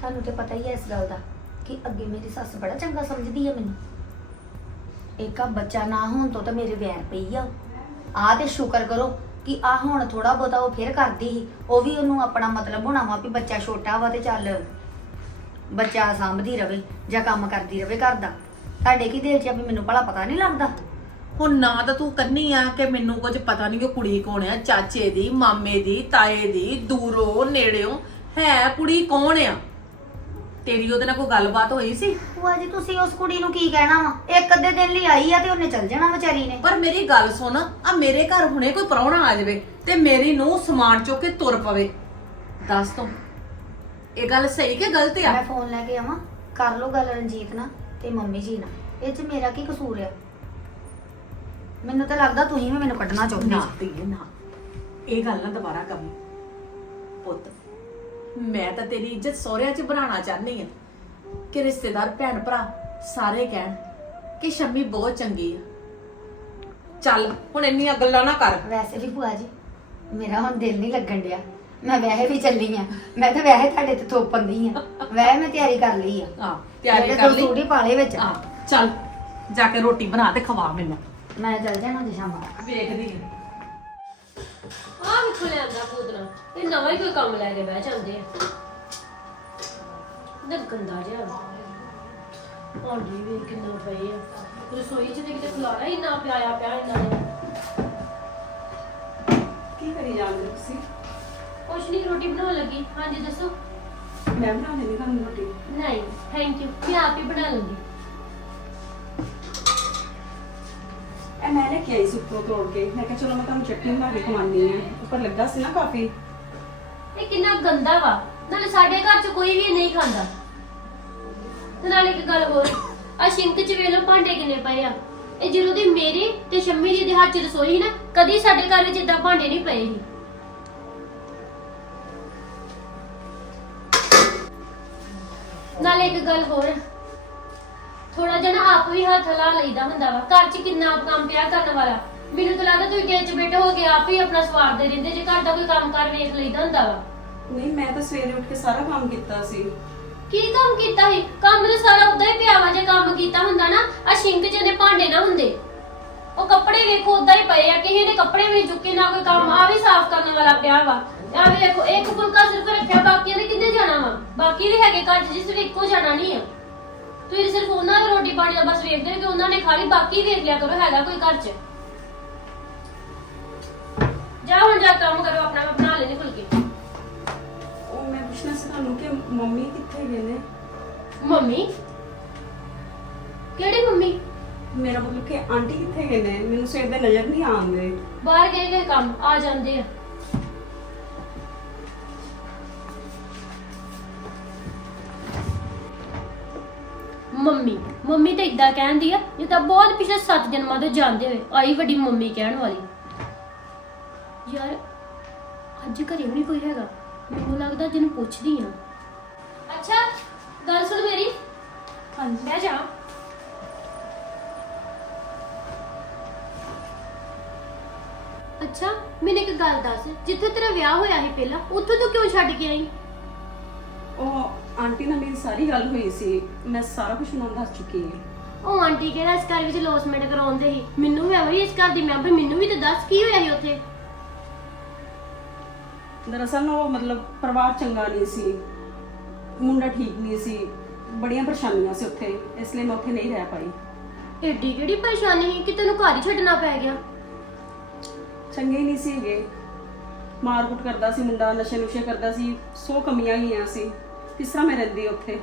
ਤੁਹਾਨੂੰ ਤੇ ਪਤਾ ਹੀ ਹੈ ਇਸ ਗੱਲ ਦਾ ਕਿ ਅੱਗੇ ਮੇਰੀ ਸੱਸ ਬੜਾ ਚੰਗਾ ਸਮਝਦੀ ਹੈ ਮੈਨੂੰ। ਇੱਕ ਆ ਬੱਚਾ ਨਾ ਹੋਣ ਤੋਂ ਤਾਂ ਮੇਰੇ ਵੈਰ ਪਈ ਆ। ਆ ਤੇ ਸ਼ੁਕਰ ਕਰੋ ਕਿ ਆ ਹੁਣ ਥੋੜਾ ਬਹੁਤਾ ਉਹ ਫਿਰ ਕਰਦੀ ਸੀ। ਉਹ ਵੀ ਉਹਨੂੰ ਆਪਣਾ ਮਤਲਬ ਹੋਣਾ ਵੀ ਬੱਚਾ ਛੋਟਾ ਵਾ ਤੇ ਚੱਲ ਬੱਚਾ ਸਾਂਭਦੀ ਰਵੇ ਜਾਂ ਕੰਮ ਕਰਦੀ ਰਵੇ ਘਰ ਦਾ। ਤੁਹਾਡੇ ਕੀ ਦਿਲ 'ਚ ਆ ਵੀ ਮੈਨੂੰ ਭਲਾ ਪਤਾ ਨਹੀਂ ਲੱਗਦਾ? ਹੁਣ ਨਾ ਤਾਂ ਤੂੰ ਕੰਨੀ ਆ ਕਿ ਮੈਨੂੰ ਕੁਝ ਪਤਾ ਨਹੀਂ ਕਿ ਕੁੜੀ ਕੌਣ ਆ, ਚਾਚੇ ਦੀ, ਮਾਮੇ ਦੀ, ਤਾਏ ਦੀ, ਦੂਰੋਂ, ਨੇੜਿਓਂ, ਹੈ ਕੁੜੀ ਕੌਣ ਆ? ਤੇਰੀ ਉਹਦੇ ਨਾਲ ਕੋਈ ਗੱਲਬਾਤ ਹੋਈ ਸੀ? ਭੂਆ ਜੀ ਤੁਸੀਂ ਉਸ ਕੁੜੀ ਨੂੰ ਕੀ ਕਹਿਣਾ ਵਾ? ਇੱਕ ਅੱਧੇ ਦਿਨ ਲਈ ਆਈ ਆ ਤੇ ਉਹਨੇ ਚੱਲ ਜਾਣਾ ਵਿਚਾਰੀ ਨੇ। ਪਰ ਮੇਰੀ ਗੱਲ ਸੁਣ ਆ ਮੇਰੇ ਘਰ ਹੁਣੇ ਕੋਈ ਪ੍ਰਾਹੁਣਾ ਆ ਜਾਵੇ ਤੇ ਮੇਰੀ ਨੂੰ ਸਮਾਨ ਚੁੱਕ ਕੇ ਤੁਰ ਪਵੇ। ਦੱਸ ਤੂੰ ਇਹ ਗੱਲ ਸਹੀ ਕਿ ਗਲਤ ਆ? ਮੈਂ ਫੋਨ ਲੈ ਕੇ ਆਵਾਂ ਕਰ ਲਓ ਗੱਲ ਰਣਜੀਤ ਨਾਲ ਤੇ ਮੰਮੀ ਜੀ ਨਾਲ। ਇਹ ਚ ਮੇਰਾ ਕੀ ਕਸੂਰ ਆ? ਮੈਨੂੰ ਤਾਂ ਲੱਗਦਾ ਤੁਸੀਂ ਵੀ ਮੈਨੂੰ ਕੱਢਣਾ ਚਾਹੁੰਦੇ ਨਾ ਜੀ ਧੀਏ ਨਾ। ਇਹ ਗੱਲ ਨਾ ਦੁਬਾਰਾ ਕਰੀ। ਪੁੱਤ ਮੈਂ ਤਾਂ ਤੇਰੀ ਇੱਜ਼ਤ ਸਹੁਰਿਆਂ 'ਚ ਬਣਾਉਣਾ ਚਾਹਨੀ ਆ ਕਿ ਰਿਸ਼ਤੇਦਾਰ ਭੈਣ ਭਰਾ ਸਾਰੇ ਕਹਿਣ ਕਿ ਸ਼ੰਮੀ ਬਹੁਤ ਚੰਗੀ ਆ। ਚੱਲ ਹੁਣ ਇੰਨੀਆਂ ਗੱਲਾਂ ਨਾ ਕਰ। ਵੈਸੇ ਵੀ ਭੂਆ ਜੀ ਮੇਰਾ ਹੁਣ ਦਿਲ ਨਹੀਂ ਲੱਗਣ ਡਿਆ। ਮੈਂ ਵੈਸੇ ਵੀ ਚੱਲੀ ਆ। ਮੈਂ ਤਾਂ ਵੈਸੇ ਤੁਹਾਡੇ ਤੇ ਥੋਪਣ ਦੀ ਆ। ਵੈਸੇ ਮੈਂ ਤਿਆਰੀ ਕਰ ਲਈ ਆ। ਆ ਤਿਆਰੀ ਜਿਹੜੇ ਕਰ ਦੋ ਸੂਟ ਹੀ ਲਈ ਪਾ ਲਏ ਵਿੱਚ। ਆ ਚੱਲ ਜਾ ਕੇ ਰੋਟੀ ਬਣਾ ਤੇ ਖਵਾ ਮੈਨੂੰ। ਮੈਂ ਚੱਲ ਜਾਣਾ ਜੀ ਸ਼ਾਮਾਂ। ਵੇਖਦੀ ਆ। ਕਿੱਥੋਂ ਲਿਆਂਦਾ ਪੂਤਨਾ ਇਹ ਨਵਾਂ ਹੀ ਕੋਈ ਕੰਮ ਲੈ ਕੇ ਬਹਿ ਜਾਂਦੇ ਆ। ਨਾ ਗੰਦਾ ਜਿਹਾ। ਭਾਂਡੇ ਵੀ ਕਿੰਨਾ ਪਏ ਆ। ਰਸੋਈ 'ਚ ਤੇ ਕਿਤੇ ਖਲਾਰਾ ਹੀ ਨਾ ਪਿਆਇਆ ਪਿਆ ਇਹਨਾਂ ਨੇ ਕੀ ਕਰੀ ਜਾਂਦੇ ਹੋ ਤੁਸੀਂ? ਕੁਛ ਨਹੀਂ ਰੋਟੀ ਬਣਾਉਣ ਲੱਗੀ। ਹਾਂਜੀ ਦੱਸੋ। ਮੈਂ ਬਣਾ ਲੈਂਦੀ ਤੁਹਾਨੂੰ ਰੋਟੀ। ਨਹੀਂ ਥੈਂਕ ਯੂ ਮੈਂ ਆਪ ਹੀ ਬਣਾ ਲੂੰਗੀ। ਇਹ ਮੈਂ ਲੈ ਕੇ ਆਈ ਸੀ ਉੱਪਰੋਂ ਤੋੜ ਕੇ। ਮੈਂ ਕਿਹਾ ਚਲੋ ਮੈਂ ਤੁਹਾਨੂੰ ਚਟਨੀ ਬਣਾ ਕੇ ਖਵਾਉਂਦੀ ਆ ਉੱਪਰ ਲੱਗਾ ਸੀ ਨਾ ਕਾਫੀ। ਇਹ ਕਿੰਨਾ ਗੰਦਾ ਵਾ। ਨਾਲੇ ਸਾਡੇ ਘਰ 'ਚ ਕੋਈ ਵੀ ਨਹੀਂ ਖਾਂਦਾ। ਤੇ ਨਾਲੇ ਇੱਕ ਗੱਲ ਹੋਰ ਆ ਸ਼ਿੰਕ 'ਚ ਵੇਖ ਲਓ ਭਾਂਡੇ ਕਿੰਨੇ ਪਏ ਆ। ਇਹ ਜਦੋਂ ਦੀ ਮੇਰੀ ਤੇ ਸ਼ੰਮੀ ਜੀ ਦੇ ਹੱਥ 'ਚ ਰਸੋਈ ਸੀ ਨਾ, ਕਦੀ ਸਾਡੇ ਘਰ ਵਿੱਚ ਇਦਾਂ ਭਾਂਡੇ ਨਹੀਂ ਪਏ ਸੀ। ਨਾਲੇ ਇੱਕ ਗੱਲ ਹੋਰ ਥੋੜਾ ਜਿਹਾ ਨਾ ਆਪ ਵੀ ਹੱਥ ਲਾ ਲਈਦਾ ਹੁੰਦਾ ਵਾ। ਘਰ 'ਚ ਕਿੰਨਾ ਕੰਮ ਪਿਆ ਕਰਨ ਵਾਲਾ। ਮੈਨੂੰ ਤਾਂ ਲੱਗਦਾ ਤੁਸੀਂ ਗੇਟ 'ਚ ਬੈਠੇ ਹੋ ਕੇ ਆਪ ਹੀ ਆਪਣਾ ਸਵਾਰ ਦੇ ਰਹਿੰਦੇ ਜੇ ਘਰ ਦਾ ਕੋਈ ਕੰਮ ਕਰ ਵੇਖ ਲਈਦਾ ਹੁੰਦਾ ਵਾ। ਨਹੀਂ ਮੈਂ ਤਾਂ ਸਵੇਰੇ ਉੱਠ ਕੇ ਸਾਰਾ ਕੰਮ ਕੀਤਾ ਸੀ। ਕੀ ਕੰਮ ਕੀਤਾ ਸੀ? ਕੰਮ ਤੇ ਸਾਰਾ ਉਦਾਂ ਹੀ ਪਿਆ ਵਾ ਜੇ ਕੰਮ ਕੀਤਾ ਹੁੰਦਾ ਨਾ ਆ ਸ਼ਿੰਕ ਚ ਦੇ ਭਾਂਡੇ ਨਾ ਹੁੰਦੇ। ਉਹ ਕੱਪੜੇ ਵੇਖੋ ਉਦਾਂ ਹੀ ਪਏ ਆ ਕਿਸੇ ਨੇ ਕੱਪੜੇ ਵੀ ਚੁੱਕੇ ਨਾ ਕੋਈ ਕੰਮ ਆ ਵੀ ਸਾਫ਼ ਕਰਨ ਵਾਲਾ ਪਿਆ ਵਾ। ਆ ਵੀ ਵੇਖੋ ਇੱਕ ਫੁਲਕਾ ਸਿਰਫ ਰੱਖਿਆ ਬਾਕੀਆਂ ਨੇ ਕਿੱਥੇ ਜਾਣਾ ਵਾ? ਬਾਕੀ ਵੀ ਹੈਗੇ ਘਰ 'ਚ ਜਿਸ ਵਿੱਚ ਇੱਕੋ ਜਾਣਾ ਨਹੀਂ ਆ। ਤੁਸੀਂ ਸਿਰਫ ਉਹਨਾਂ ਦੀ ਰੋਟੀ ਪਾਣੀ ਦਾ ਬਸ ਵੇਖਦੇ ਹੋ ਕਿ ਉਹਨਾਂ ਨੇ ਖਾ ਲਈ ਬਾਕੀ ਵੇਖ ਲਿਆ ਕਰੋ ਹੈਗਾ ਕੋਈ ਘਰ 'ਚ। ਜਾ ਹੁਣ ਜਾ ਕੰਮ ਕਰੋ ਆਪਣਾ ਮੈਂ ਬਣਾ ਲੈਣੀ ਫੁਲਕੇ। ਉਹ ਮੈਂ ਪੁੱਛਣਾ ਸੀ ਤੁਹਾਨੂੰ ਕਿ ਮੰਮੀ ਕਿੱਥੇ ਗਏ ਨੇ? ਮੰਮੀ? ਕਿਹੜੀ ਮੰਮੀ? ਮੇਰਾ ਮਤਲਬ ਕਿ ਆਂਟੀ ਕਿੱਥੇ ਗਏ ਨੇ? ਮੈਨੂੰ ਸਵੇਰ ਦੇ ਨਜ਼ਰ ਨਹੀਂ ਆਉਂਦੇ। ਬਾਹਰ ਗਏ ਗਏ ਕੰਮ ਆ ਜਾਂਦੇ ਆ। ਮੰਮੀ ਮੰਮੀ ਤਾਂ ਇਦਾਂ ਕਹਿੰਦੀ ਆ ਇਹ ਤਾਂ ਬਹੁਤ ਪਿਛਲੇ 7 ਜਨਮਾਂ ਤੋਂ ਜਾਣਦੇ ਹੋਏ ਆਈ ਵੱਡੀ ਮੰਮੀ ਕਹਿਣ ਵਾਲੀ। ਯਾਰ ਅੱਜ ਘਰੇ ਵੀ ਨਹੀਂ ਕੋਈ ਹੈਗਾ। ਮੈਨੂੰ ਲੱਗਦਾ ਜਿਹਨੂੰ ਪੁੱਛਦੀ ਆ। ਅੱਛਾ ਗੱਲ ਸੁਣ ਮੇਰੀ। ਹਾਂਜੀ। ਬਹਿ ਜਾ ਅੱਛਾ ਮੈਨੂੰ ਇੱਕ ਗੱਲ ਦੱਸ। ਜਿੱਥੇ ਤੇਰਾ ਵਿਆਹ ਹੋਇਆ ਸੀ ਪਹਿਲਾਂ ਉੱਥੋਂ ਤੂੰ ਕਿਉਂ ਛੱਡ ਕੇ ਆਈ? ਉਹ ਆਂਟੀ ਨਾਲ ਮੇਰੀ ਸਾਰੀ ਗੱਲ ਹੋਈ ਸੀ। ਮੈਂ ਸਾਰਾ ਕੁਝ ਉਹਨਾਂ ਨੂੰ ਦੱਸ ਚੁੱਕੀ ਹਾਂ। ਉਹ ਆਂਟੀ ਕਿਹੜਾ ਇਸ ਘਰ ਵਿੱਚ ਲੋਸਮੈਂਟ ਕਰਾਉਂਦੇ ਸੀ? ਮੈਨੂੰ ਵੀ ਐਵੇਂ ਇਸ ਘਰ ਦੀ ਮੈਂਬਰ ਮੈਨੂੰ ਵੀ ਤੇ ਦੱਸ ਕੀ ਹੋਇਆ ਸੀ ਉੱਥੇ? ਦਰਅਸਲ ਨਾ ਉਹ ਮਤਲਬ ਪਰਿਵਾਰ ਚੰਗਾ ਨਹੀਂ ਸੀ। ਮੁੰਡਾ ਠੀਕ ਨਹੀਂ ਸੀ। ਬੜੀਆਂ ਪਰੇਸ਼ਾਨੀਆਂ ਸੀ ਉੱਥੇ ਇਸ ਲਈ ਮੈਂ ਉੱਥੇ ਨਹੀਂ ਰਹਿ ਪਾਈ। ਏਡੀ ਕਿਹੜੀ ਪਰੇਸ਼ਾਨੀ ਸੀ ਕਿ ਤੈਨੂੰ ਘਰ ਹੀ ਛੱਡਣਾ ਪੈ ਗਿਆ? ਚੰਗੇ ਨਹੀਂ ਸੀਗੇ ਮਾਰਕੁੱਟ ਕਰਦਾ ਸੀ ਮੁੰਡਾ ਨਸ਼ੇ ਨੁਸ਼ੇ ਕਰਦਾ ਸੀ ਸੋ ਕਮੀਆਂ ਹੀ ਸੀ। ਕਿਸ ਤਰ੍ਹਾਂ ਮੈਂ ਰਹਿੰਦੀ ਉੱਥੇ?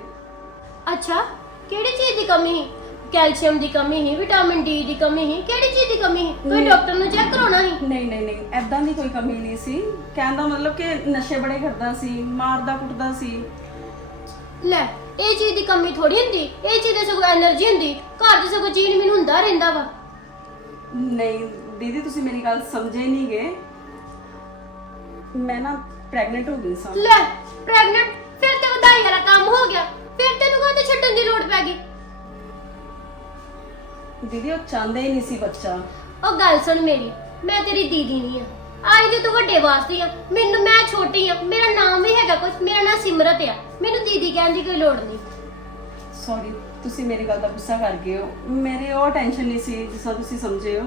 ਅੱਛਾ ਕਿਹੜੀ ਚੀਜ਼ ਦੀ ਕਮੀ? ਸੀ ਕੈਲਸ਼ੀਅਮ ਦੀ ਕਮੀ ਹੀ ਵਿਟਾਮਿਨ ਡੀ ਦੀ ਕਮੀ ਹੀ ਕਿਹੜੀ ਚੀਜ਼ ਦੀ ਕਮੀ ਸੀ ਕੋਈ ਡਾਕਟਰ ਨੂੰ ਚੈੱਕ ਕਰਾਉਣਾ ਸੀ ਨਹੀਂ ਨਹੀਂ ਨਹੀਂ ਐਦਾਂ ਦੀ ਕੋਈ ਕਮੀ ਨਹੀਂ ਸੀ। ਕਹਿਣ ਮਤਲਬ ਕਿ ਨਸ਼ੇ ਬੜੇ ਕਰਦਾ ਸੀ ਮਾਰਦਾ ਕੁੱਟਦਾ ਸੀ। ਲੈ ਇਹ ਚੀਜ਼ ਦੀ ਕਮੀ ਥੋੜੀ ਹੁੰਦੀ। ਇਹ ਚੀਜ਼ ਦੇ ਸਗੋਂ એનર્ਜੀ ਹੁੰਦੀ। ਘਰ ਦੇ ਸਗੋਂ ਚੀਨ ਮੈਨੂੰ ਹੁੰਦਾ ਰਹਿੰਦਾ ਵਾ। ਨਹੀਂ ਦੀਦੀ ਤੁਸੀਂ ਮੇਰੀ ਗੱਲ ਸਮਝੇ ਨਹੀਂ ਗਏ ਮੈਂ ਨਾ ਪ੍ਰੈਗਨੈਂਟ ਹੋ ਗਈ ਸਾਂ। ਲੈ ਪ੍ਰੈਗਨੈਂਟ ਫਿਰ ਤੇ ਵਧਾਈ ਵਾਲਾ ਕੰਮ ਹੋ ਗਿਆ। ਫਿਰ ਤੈਨੂੰ ਘਰ ਛੱਡਣ ਦੀ ਲੋੜ ਪੈ ਗਈ? ਦੀਦੀ ਉਹ ਚਾਹੁੰਦੇ ਹੀ ਨਹੀਂ ਸੀ ਬੱਚਾ। ਉਹ ਗੱਲ ਸੁਣ ਮੇਰੀ ਮੈਂ ਤੇਰੀ ਦੀਦੀ ਨਹੀਂ ਆ। ਆਈ ਤੇ ਤੂੰ ਵੱਡੇ ਵਾਸਤੇ ਆ। ਮੈਨੂੰ ਮੈਂ ਛੋਟੀ ਆ। ਮੇਰਾ ਨਾਮ ਵੀ ਹੈਗਾ ਕੁਝ ਮੇਰਾ ਨਾਮ ਸਿਮਰਤ ਆ। ਮੈਨੂੰ ਦੀਦੀ ਕਹਿਣ ਦੀ ਕੋਈ ਲੋੜ ਨਹੀਂ। ਸੌਰੀ ਤੁਸੀਂ ਮੇਰੀ ਗੱਲ ਦਾ ਗੁੱਸਾ ਕਰ ਗਏ ਹੋ। ਮੇਰੇ ਉਹ ਟੈਨਸ਼ਨ ਨਹੀਂ ਸੀ ਜਿਸ ਤੁਸੀਂ ਸਮਝੇ ਹੋ।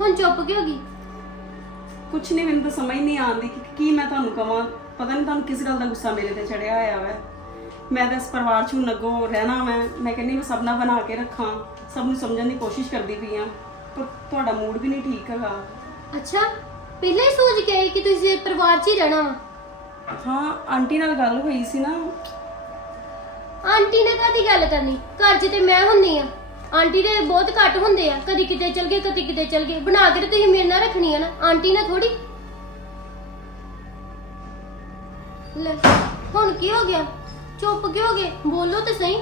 ਹੁਣ ਚੁੱਪ ਕਿਉਂ ਗਈ? ਕੁਝ ਨਹੀਂ ਮੈਨੂੰ ਤਾਂ ਸਮਝ ਨਹੀਂ ਆਉਂਦੀ ਕਿ ਕੀ ਮੈਂ ਤੁਹਾਨੂੰ ਕਵਾਂ। ਪਤਾ ਨਹੀਂ ਤੁਹਾਨੂੰ ਕਿਸ ਗੱਲ ਦਾ ਗੁੱਸਾ ਮੇਰੇ ਤੇ ਚੜਿਆ ਹੋਇਆ ਹੈ ਮੈਂ ਤਾਂ ਇਸ ਪਰਿਵਾਰ 'ਚ ਹੁਣ ਅੱਗੋਂ ਰਹਿਣਾ ਮੈਂ ਮੈਂ ਕਹਿੰਦੀ ਮੈਂ ਸਭ ਨਾਲ ਬਣਾ ਕੇ ਰੱਖਾਂ। ਸਭ ਨੂੰ ਸਮਝਣ ਦੀ ਕੋਸ਼ਿਸ਼ ਕਰਦੀ ਪਈ ਆ ਪਰ ਤੁਹਾਡਾ ਮੂਡ ਵੀ ਨਹੀਂ ਠੀਕ ਹੈਗਾ। ਅੱਛਾ ਪਹਿਲਾਂ ਹੀ ਸੋਚ ਕੇ ਕਿ ਤੁਸੀਂ ਪਰਿਵਾਰ 'ਚ ਹੀ ਰਹਿਣਾ ਵਾ? ਹਾਂ ਆਂਟੀ ਨਾਲ ਗੱਲ ਹੋਈ ਸੀ ਨਾ। ਆਂਟੀ ਨੇ ਕਾਦੀ ਗੱਲ ਕਰਨੀ? ਘਰ 'ਚ ਤੇ ਮੈਂ ਹੁੰਨੀ ਆ। ਆਂਟੀ ਦੇ ਬਹੁਤ ਘੱਟ ਹੁੰਦੇ ਆ। ਕਦੀ ਕਿਤੇ ਚਲ ਗਏ ਕਦੀ ਕਿਤੇ ਚਲ ਗਏ। ਬਣਾ ਕੇ ਤੇ ਤੁਸੀਂ ਮੇਰੇ ਨਾਲ ਰੱਖਣੀ ਆ ਨਾ। ਆਂਟੀ ਨੇ ਥੋੜੀ ਲੈ ਹੁਣ ਕੀ ਹੋ ਗਿਆ? ਚੁੱਪ ਕਿਉਂ ਹੋ ਗਏ? ਬੋਲੋ ਤੇ ਸਹੀ।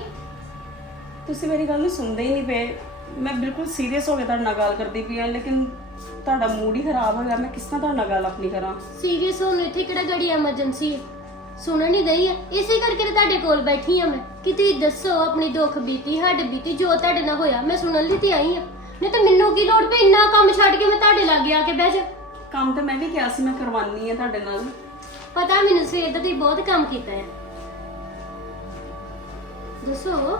ਤੁਸੀਂ ਮੇਰੀ ਗੱਲ ਨੂੰ ਸੁਣਦੇ ਹੀ ਨਹੀਂ ਪਏ। ਮੈਂ ਬਿਲਕੁਲ ਸੀਰੀਅਸ ਹੋ ਕੇ ਤੁਹਾਡੇ ਨਾਲ ਗੱਲ ਕਰਦੀ ਪਈ ਆ ਲੇਕਿਨ ਤੁਹਾਡਾ ਮੂਡ ਹੀ ਖਰਾਬ ਹੋ ਗਿਆ। ਮੈਂ ਕਿਸ ਤਰ੍ਹਾਂ ਤੁਹਾਡੇ ਨਾਲ ਗੱਲ ਆਪਣੀ ਕਰਾਂ? ਸੀਰੀਅਸ ਹੋਣ ਨੂੰ ਇੱਥੇ ਕਿਹੜਾ ਗੜੀ ਐਮਰਜੈਂਸੀ ਹੈ ਸੁਣਨ ਹੀ ਦਈ ਹੈ ਇਸੇ ਕਰਕੇ ਤਾਂ ਤੁਹਾਡੇ ਕੋਲ ਬੈਠੀ ਆ ਮੈਂ। ਕਿ ਤੁਸੀਂ ਦੱਸੋ ਆਪਣੀ ਦੁੱਖ ਬੀਤੀ ਹੱਡ ਬੀਤੀ ਜੋ ਤੁਹਾਡੇ ਨਾਲ ਹੋਇਆ ਮੈਂ ਸੁਣਨ ਲਈ ਤੇ ਆਈ ਆ ਨਹੀਂ ਤਾਂ ਮੈਨੂੰ ਕੀ ਲੋੜ ਪਈ? ਇੰਨਾ ਕੰਮ ਛੱਡ ਕੇ ਮੈਂ ਤੁਹਾਡੇ ਲਾਗੇ ਆ ਕੇ ਬਹਿ ਜਾ। ਕੰਮ ਤੇ ਮੈਂ ਵੀ ਕਿਹਾ ਸੀ ਮੈਂ ਕਰਵਾਨੀ ਆ ਤੁਹਾਡੇ ਨਾਲ। ਪਤਾ ਮੈਨੂੰ ਸਵੇਰ ਦਾ ਤੁਸੀਂ ਬਹੁਤ ਕੰਮ ਕੀਤਾ ਹੈ ਦੱਸੋ।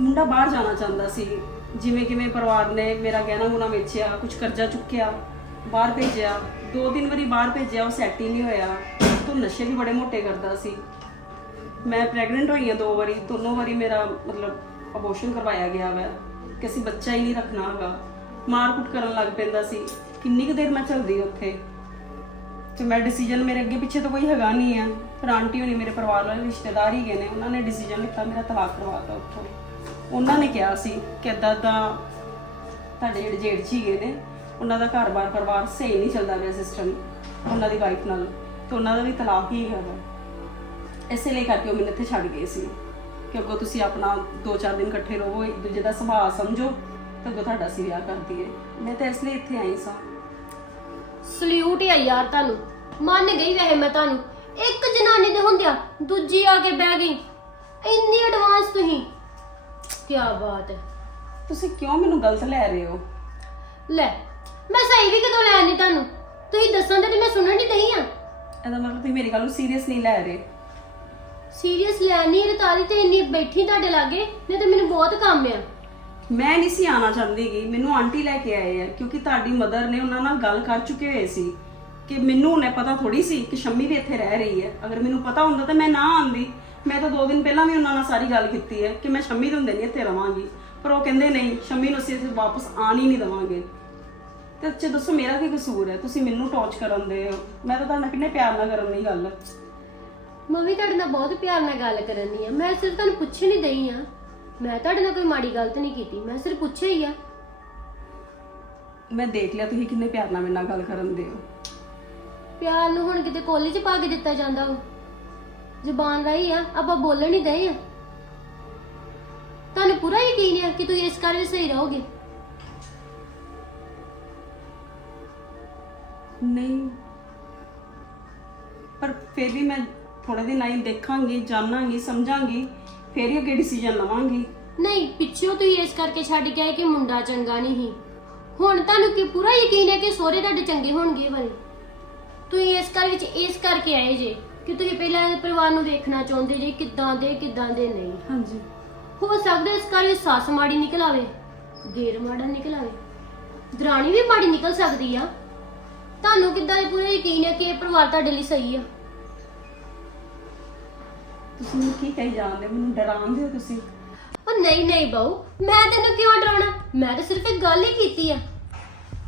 ਮੁੰਡਾ ਬਾਹਰ ਜਾਣਾ ਚਾਹੁੰਦਾ ਸੀ। ਜਿਵੇਂ ਕਿਵੇਂ ਪਰਿਵਾਰ ਨੇ ਮੇਰਾ ਗਹਿਣਾ ਗੁਣਾ ਵੇਚਿਆ ਕੁਝ ਕਰਜ਼ਾ ਚੁੱਕਿਆ, ਬਾਹਰ ਭੇਜਿਆ, ਦੋ ਤਿੰਨ ਵਾਰੀ ਬਾਹਰ ਭੇਜਿਆ, ਉਹ ਸੈੱਟ ਹੀ ਨਹੀਂ ਹੋਇਆ। ਤੋਂ ਨਸ਼ੇ ਵੀ ਬੜੇ ਮੋਟੇ ਕਰਦਾ ਸੀ। ਮੈਂ ਪ੍ਰੈਗਨੈਂਟ ਹੋਈ ਹਾਂ ਦੋ ਵਾਰੀ, ਦੋਨੋਂ ਵਾਰੀ ਮੇਰਾ ਮਤਲਬ ਅਬੋਰਸ਼ਨ ਕਰਵਾਇਆ ਗਿਆ ਵਾ, ਕਿ ਅਸੀਂ ਬੱਚਾ ਹੀ ਨਹੀਂ ਰੱਖਣਾ ਹੈਗਾ। ਮਾਰ ਕੁੱਟ ਕਰਨ ਲੱਗ ਪੈਂਦਾ ਸੀ। ਕਿੰਨੀ ਕੁ ਦੇਰ ਮੈਂ ਚੱਲਦੀ ਉੱਥੇ? ਤੇ ਮੈਂ ਡਿਸੀਜਨ ਮੇਰੇ ਅੱਗੇ ਪਿੱਛੇ ਤਾਂ ਕੋਈ ਹੈਗਾ ਨਹੀਂ ਆ। ਫਿਰ ਆਂਟੀ ਹੋਣੀ ਮੇਰੇ ਪਰਿਵਾਰ ਵਾਲੇ, ਰਿਸ਼ਤੇਦਾਰ ਹੀ ਗਏ ਨੇ। ਉਹਨਾਂ ਨੇ ਡਿਸੀਜਨ ਲਿੱਤਾ, ਮੇਰਾ ਤਲਾਕ ਕਰਵਾਤਾ ਉੱਥੋਂ। ਉਹਨਾਂ ਨੇ ਕਿਹਾ ਸੀ ਕਿ ਏਦਾਂ ਦਾ ਤੁਹਾਡੇ ਜਿਹੜੇ ਜੇਠ ਜੀ ਗਏ ਨੇ, ਉਹਨਾਂ ਦਾ ਘਰ-ਬਾਰ ਪਰਿਵਾਰ ਸਹੀ ਨਹੀਂ ਚੱਲਦਾ ਰਿਹਾ ਸਿਸਟਮ ਉਹਨਾਂ ਦੀ ਵਾਈਫ ਨਾਲ। ਤੇ ਉਹਨਾਂ ਦਾ ਵੀ ਤਲਾਕ ਹੀ ਹੈਗਾ। ਇਸੇ ਲਈ ਕਰਕੇ ਉਹ ਮੈਨੂੰ ਇੱਥੇ ਛੱਡ ਗਏ ਸੀ। ਕਿ ਅੱਗੋਂ ਤੁਸੀਂ ਆਪਣਾ 2-4 ਦਿਨ ਇਕੱਠੇ ਰਹੋ, ਇੱਕ ਦੂਜੇ ਦਾ ਸੁਭਾਅ ਸਮਝੋ ਤੇ ਅੱਗੋਂ ਤੁਹਾਡਾ ਸੀ ਵਿਆਹ ਕਰ ਦਈਏ। ਮੈਂ ਤਾਂ ਇਸ ਲਈ ਇੱਥੇ ਆਈ ਸਾਂ। ਸਲੂਟ ਹੈ ਯਾਰ ਤੁਹਾਨੂੰ। ਮੰਨ ਗਈ ਵੈਸੇ ਮੈਂ ਤੁਹਾਨੂੰ। ਇੱਕ ਜਨਾਨੀ ਦੇ ਹੁੰਦਿਆ ਦੂਜੀ ਆ ਕੇ ਬਹਿ ਗਈ। ਇੰਨੀ ਐਡਵਾਂਸ ਤੁਸੀਂ। ਕੀ ਬਾਤ ਹੈ। ਤੁਸੀਂ ਕਿਉਂ ਮੈਨੂੰ ਗਲਤ ਲੈ ਰਹੇ ਹੋ? ਲੈ ਮੈਂ ਸਹੀ ਵੀ ਕਿਦੋਂ ਲੈਣੀ ਤੁਹਾਨੂੰ? ਤੁਸੀਂ ਦੱਸਣ ਤੇ ਮੈਂ ਸੁਣਨ ਨਹੀਂ ਦਈ ਆ ਇਹਦਾ ਮਤਲਬ ਤੁਸੀਂ ਮੇਰੀ ਗੱਲ ਨੂੰ ਸੀਰੀਅਸ ਨਹੀਂ ਲੈ ਰਹੇ। ਸੀਰੀਅਸ ਲੈਣੀ ਰਤਾਲੀ ਤੇ ਇੰਨੀ ਬੈਠੀ ਤੁਹਾਡੇ ਲਾਗੇ ਨਹੀਂ ਤੇ ਮੈਨੂੰ ਬਹੁਤ ਕੰਮ ਆ। ਮੈਂ ਨਹੀਂ ਸੀ ਆਣਾ ਚਾਹੁੰਦੀ ਗੀ। ਮੈਨੂੰ ਆਂਟੀ ਲੈ ਕੇ ਆਏ ਆ, ਕਿਉਂਕਿ ਤੁਹਾਡੀ ਮਦਰ ਨੇ ਉਹਨਾਂ ਨਾਲ ਗੱਲ ਕਰ ਚੁੱਕੇ ਹੋਏ ਸੀ ਕਿ ਮੈਨੂੰ ਉਹਨੇ ਪਤਾ ਥੋੜੀ ਸੀ ਕਿ ਸ਼ੰਮੀ ਵੀ ਇੱਥੇ ਰਹਿ ਰਹੀ ਹੈ। ਅਗਰ ਮੈਨੂੰ ਪਤਾ ਹੁੰਦਾ ਤਾਂ ਮੈਂ ਨਾ ਆਂਦੀ ਮੈਂ ਤਾਂ ਦੋ ਦਿਨ ਪਹਿਲਾਂ ਵੀ ਉਹਨਾਂ ਨਾਲ ਸਾਰੀ ਗੱਲ ਕੀਤੀ ਹੈ ਕਿ ਮੈਂ ਸ਼ੰਮੀ ਦੇ ਹੁੰਦੇ ਨਹੀਂ ਇੱਥੇ ਰਵਾਂਗੀ। ਪਰ ਉਹ ਕਹਿੰਦੇ ਨਹੀਂ, ਸ਼ੰਮੀ ਨੂੰ ਅਸੀਂ ਇੱਥੇ ਵਾਪਸ ਆਣ ਹੀ ਨਹੀਂ ਦੇਵਾਂਗੇ। ਤੇ ਅੱਛਾ, ਦੱਸੋ ਮੇਰਾ ਕੀ ਕਸੂਰ ਹੈ? ਤੁਸੀਂ ਮੈਨੂੰ ਟੌਰਚ ਕਰਨ ਦੇ ਹੋ। ਮੈਂ ਤਾਂ ਤੁਹਾਡੇ ਨਾਲ ਕਿੰਨੇ ਪਿਆਰ ਨਾਲ ਕਰਨ ਦੀ ਗੱਲ ਮੰਮੀ ਤੁਹਾਡੇ ਨਾਲ ਬਹੁਤ ਪਿਆਰ ਨਾਲ ਗੱਲ ਕਰਨ ਦੀ ਆ ਮੈਂ ਸਿਰਫ ਤੁਹਾਨੂੰ ਪੁੱਛ ਨਹੀਂ ਦਈ ਆ ਮੈਂ ਤੁਹਾਡੇ ਨਾਲ ਕੋਈ ਮਾੜੀ ਗਲਤ ਨਹੀਂ ਕੀਤੀ ਮੈਂ ਸਿਰਫ ਪੁੱਛਿਆ ਹੀ ਆ। ਮੈਂ ਦੇਖ ਲਿਆ ਤੁਸੀਂ ਕਿੰਨੇ ਪਿਆਰ ਨਾਲ ਮੇਰੇ ਨਾਲ ਗੱਲ ਕਰਨ ਦੇ ਹੋ। ਪਿਆਰ ਨੂੰ ਹੁਣ ਕਿਤੇ ਕੋਲੇ 'ਚ ਪਾ ਕੇ ਦਿੱਤਾ ਜਾਂਦਾ ਵਾ। ਜ਼ੁਬਾਨ ਰਾਹੀਂ ਆ ਆਪਾਂ ਬੋਲਣ ਹੀ ਦਏ ਆ। ਤੁਹਾਨੂੰ ਪੂਰਾ ਯਕੀਨ ਹੈ ਕਿ ਤੁਸੀਂ ਇਸ ਘਰ ਵਿੱਚ ਸਹੀ ਰਹੋਗੇ? ਨਹੀਂ। ਪਰ ਫਿਰ ਵੀ ਮੈਂ ਥੋੜੇ ਦਿਨ ਆਈ ਦੇਖਾਂਗੀ ਜਾਣਾਂਗੀ ਸਮਝਾਂਗੀ। ਫਿਰ ਹੀ ਅੱਗੇ ਡਿਸੀਜਨ ਲਵਾਂਗੀ। ਨਹੀਂ ਪਿੱਛੋਂ ਤੁਸੀਂ ਇਸ ਕਰਕੇ ਛੱਡ ਕੇ ਆਏ ਕਿ ਮੁੰਡਾ ਚੰਗਾ ਨਹੀਂ ਸੀ। ਹੁਣ ਤੁਹਾਨੂੰ ਕੀ ਪੂਰਾ ਯਕੀਨ ਹੈ ਕਿ ਸਹੁਰੇ ਤੁਹਾਡੇ ਚੰਗੇ ਹੋਣਗੇ ਵਾਲੇ ਤੁਸੀਂ ਇਸ ਘਰ ਵਿੱਚ ਇਸ ਕਰਕੇ ਆਏ ਜੇ ਕਿ ਤੁਸੀਂ ਪਹਿਲਾਂ ਇਹ ਪਰਿਵਾਰ ਨੂੰ ਵੇਖਣਾ ਚਾਹੁੰਦੇ ਜੇ ਕਿੱਦਾਂ ਦੇ ਕਿੱਦਾਂ ਦੇ ਨਹੀਂ। ਹਾਂਜੀ। ਹੋ ਸਕਦਾ ਇਸ ਘਰ ਵਿੱਚ ਸੱਸ ਮਾੜੀ ਨਿਕਲ ਆਵੇ ਦੇਰ ਮਾੜਾ ਨਿਕਲ ਆਵੇ। ਦਰਾਣੀ ਵੀ ਮਾੜੀ ਨਿਕਲ ਸਕਦੀ ਆ। ਤੁਹਾਨੂੰ ਕਿੱਦਾਂ ਇਹ ਪੂਰਾ ਯਕੀਨ ਹੈ ਕਿ ਇਹ ਪਰਿਵਾਰ ਤੁਹਾਡੇ ਲਈ ਸਹੀ ਆ? ਤੁਸੀਂ ਮੈਨੂੰ ਕੀ ਕਹੀ ਜਾਂਦੇ ਹੋ? ਮੈਨੂੰ ਡਰਾਉਂਦੇ ਹੋ ਤੁਸੀਂ? ਉਹ ਨਹੀਂ ਨਹੀਂ ਬਾਊ ਮੈਂ ਤੈਨੂੰ ਕਿਉਂ ਡਰਾਉਣਾ? ਮੈਂ ਤਾਂ ਸਿਰਫ ਇੱਕ ਗੱਲ ਹੀ ਕੀਤੀ ਆ।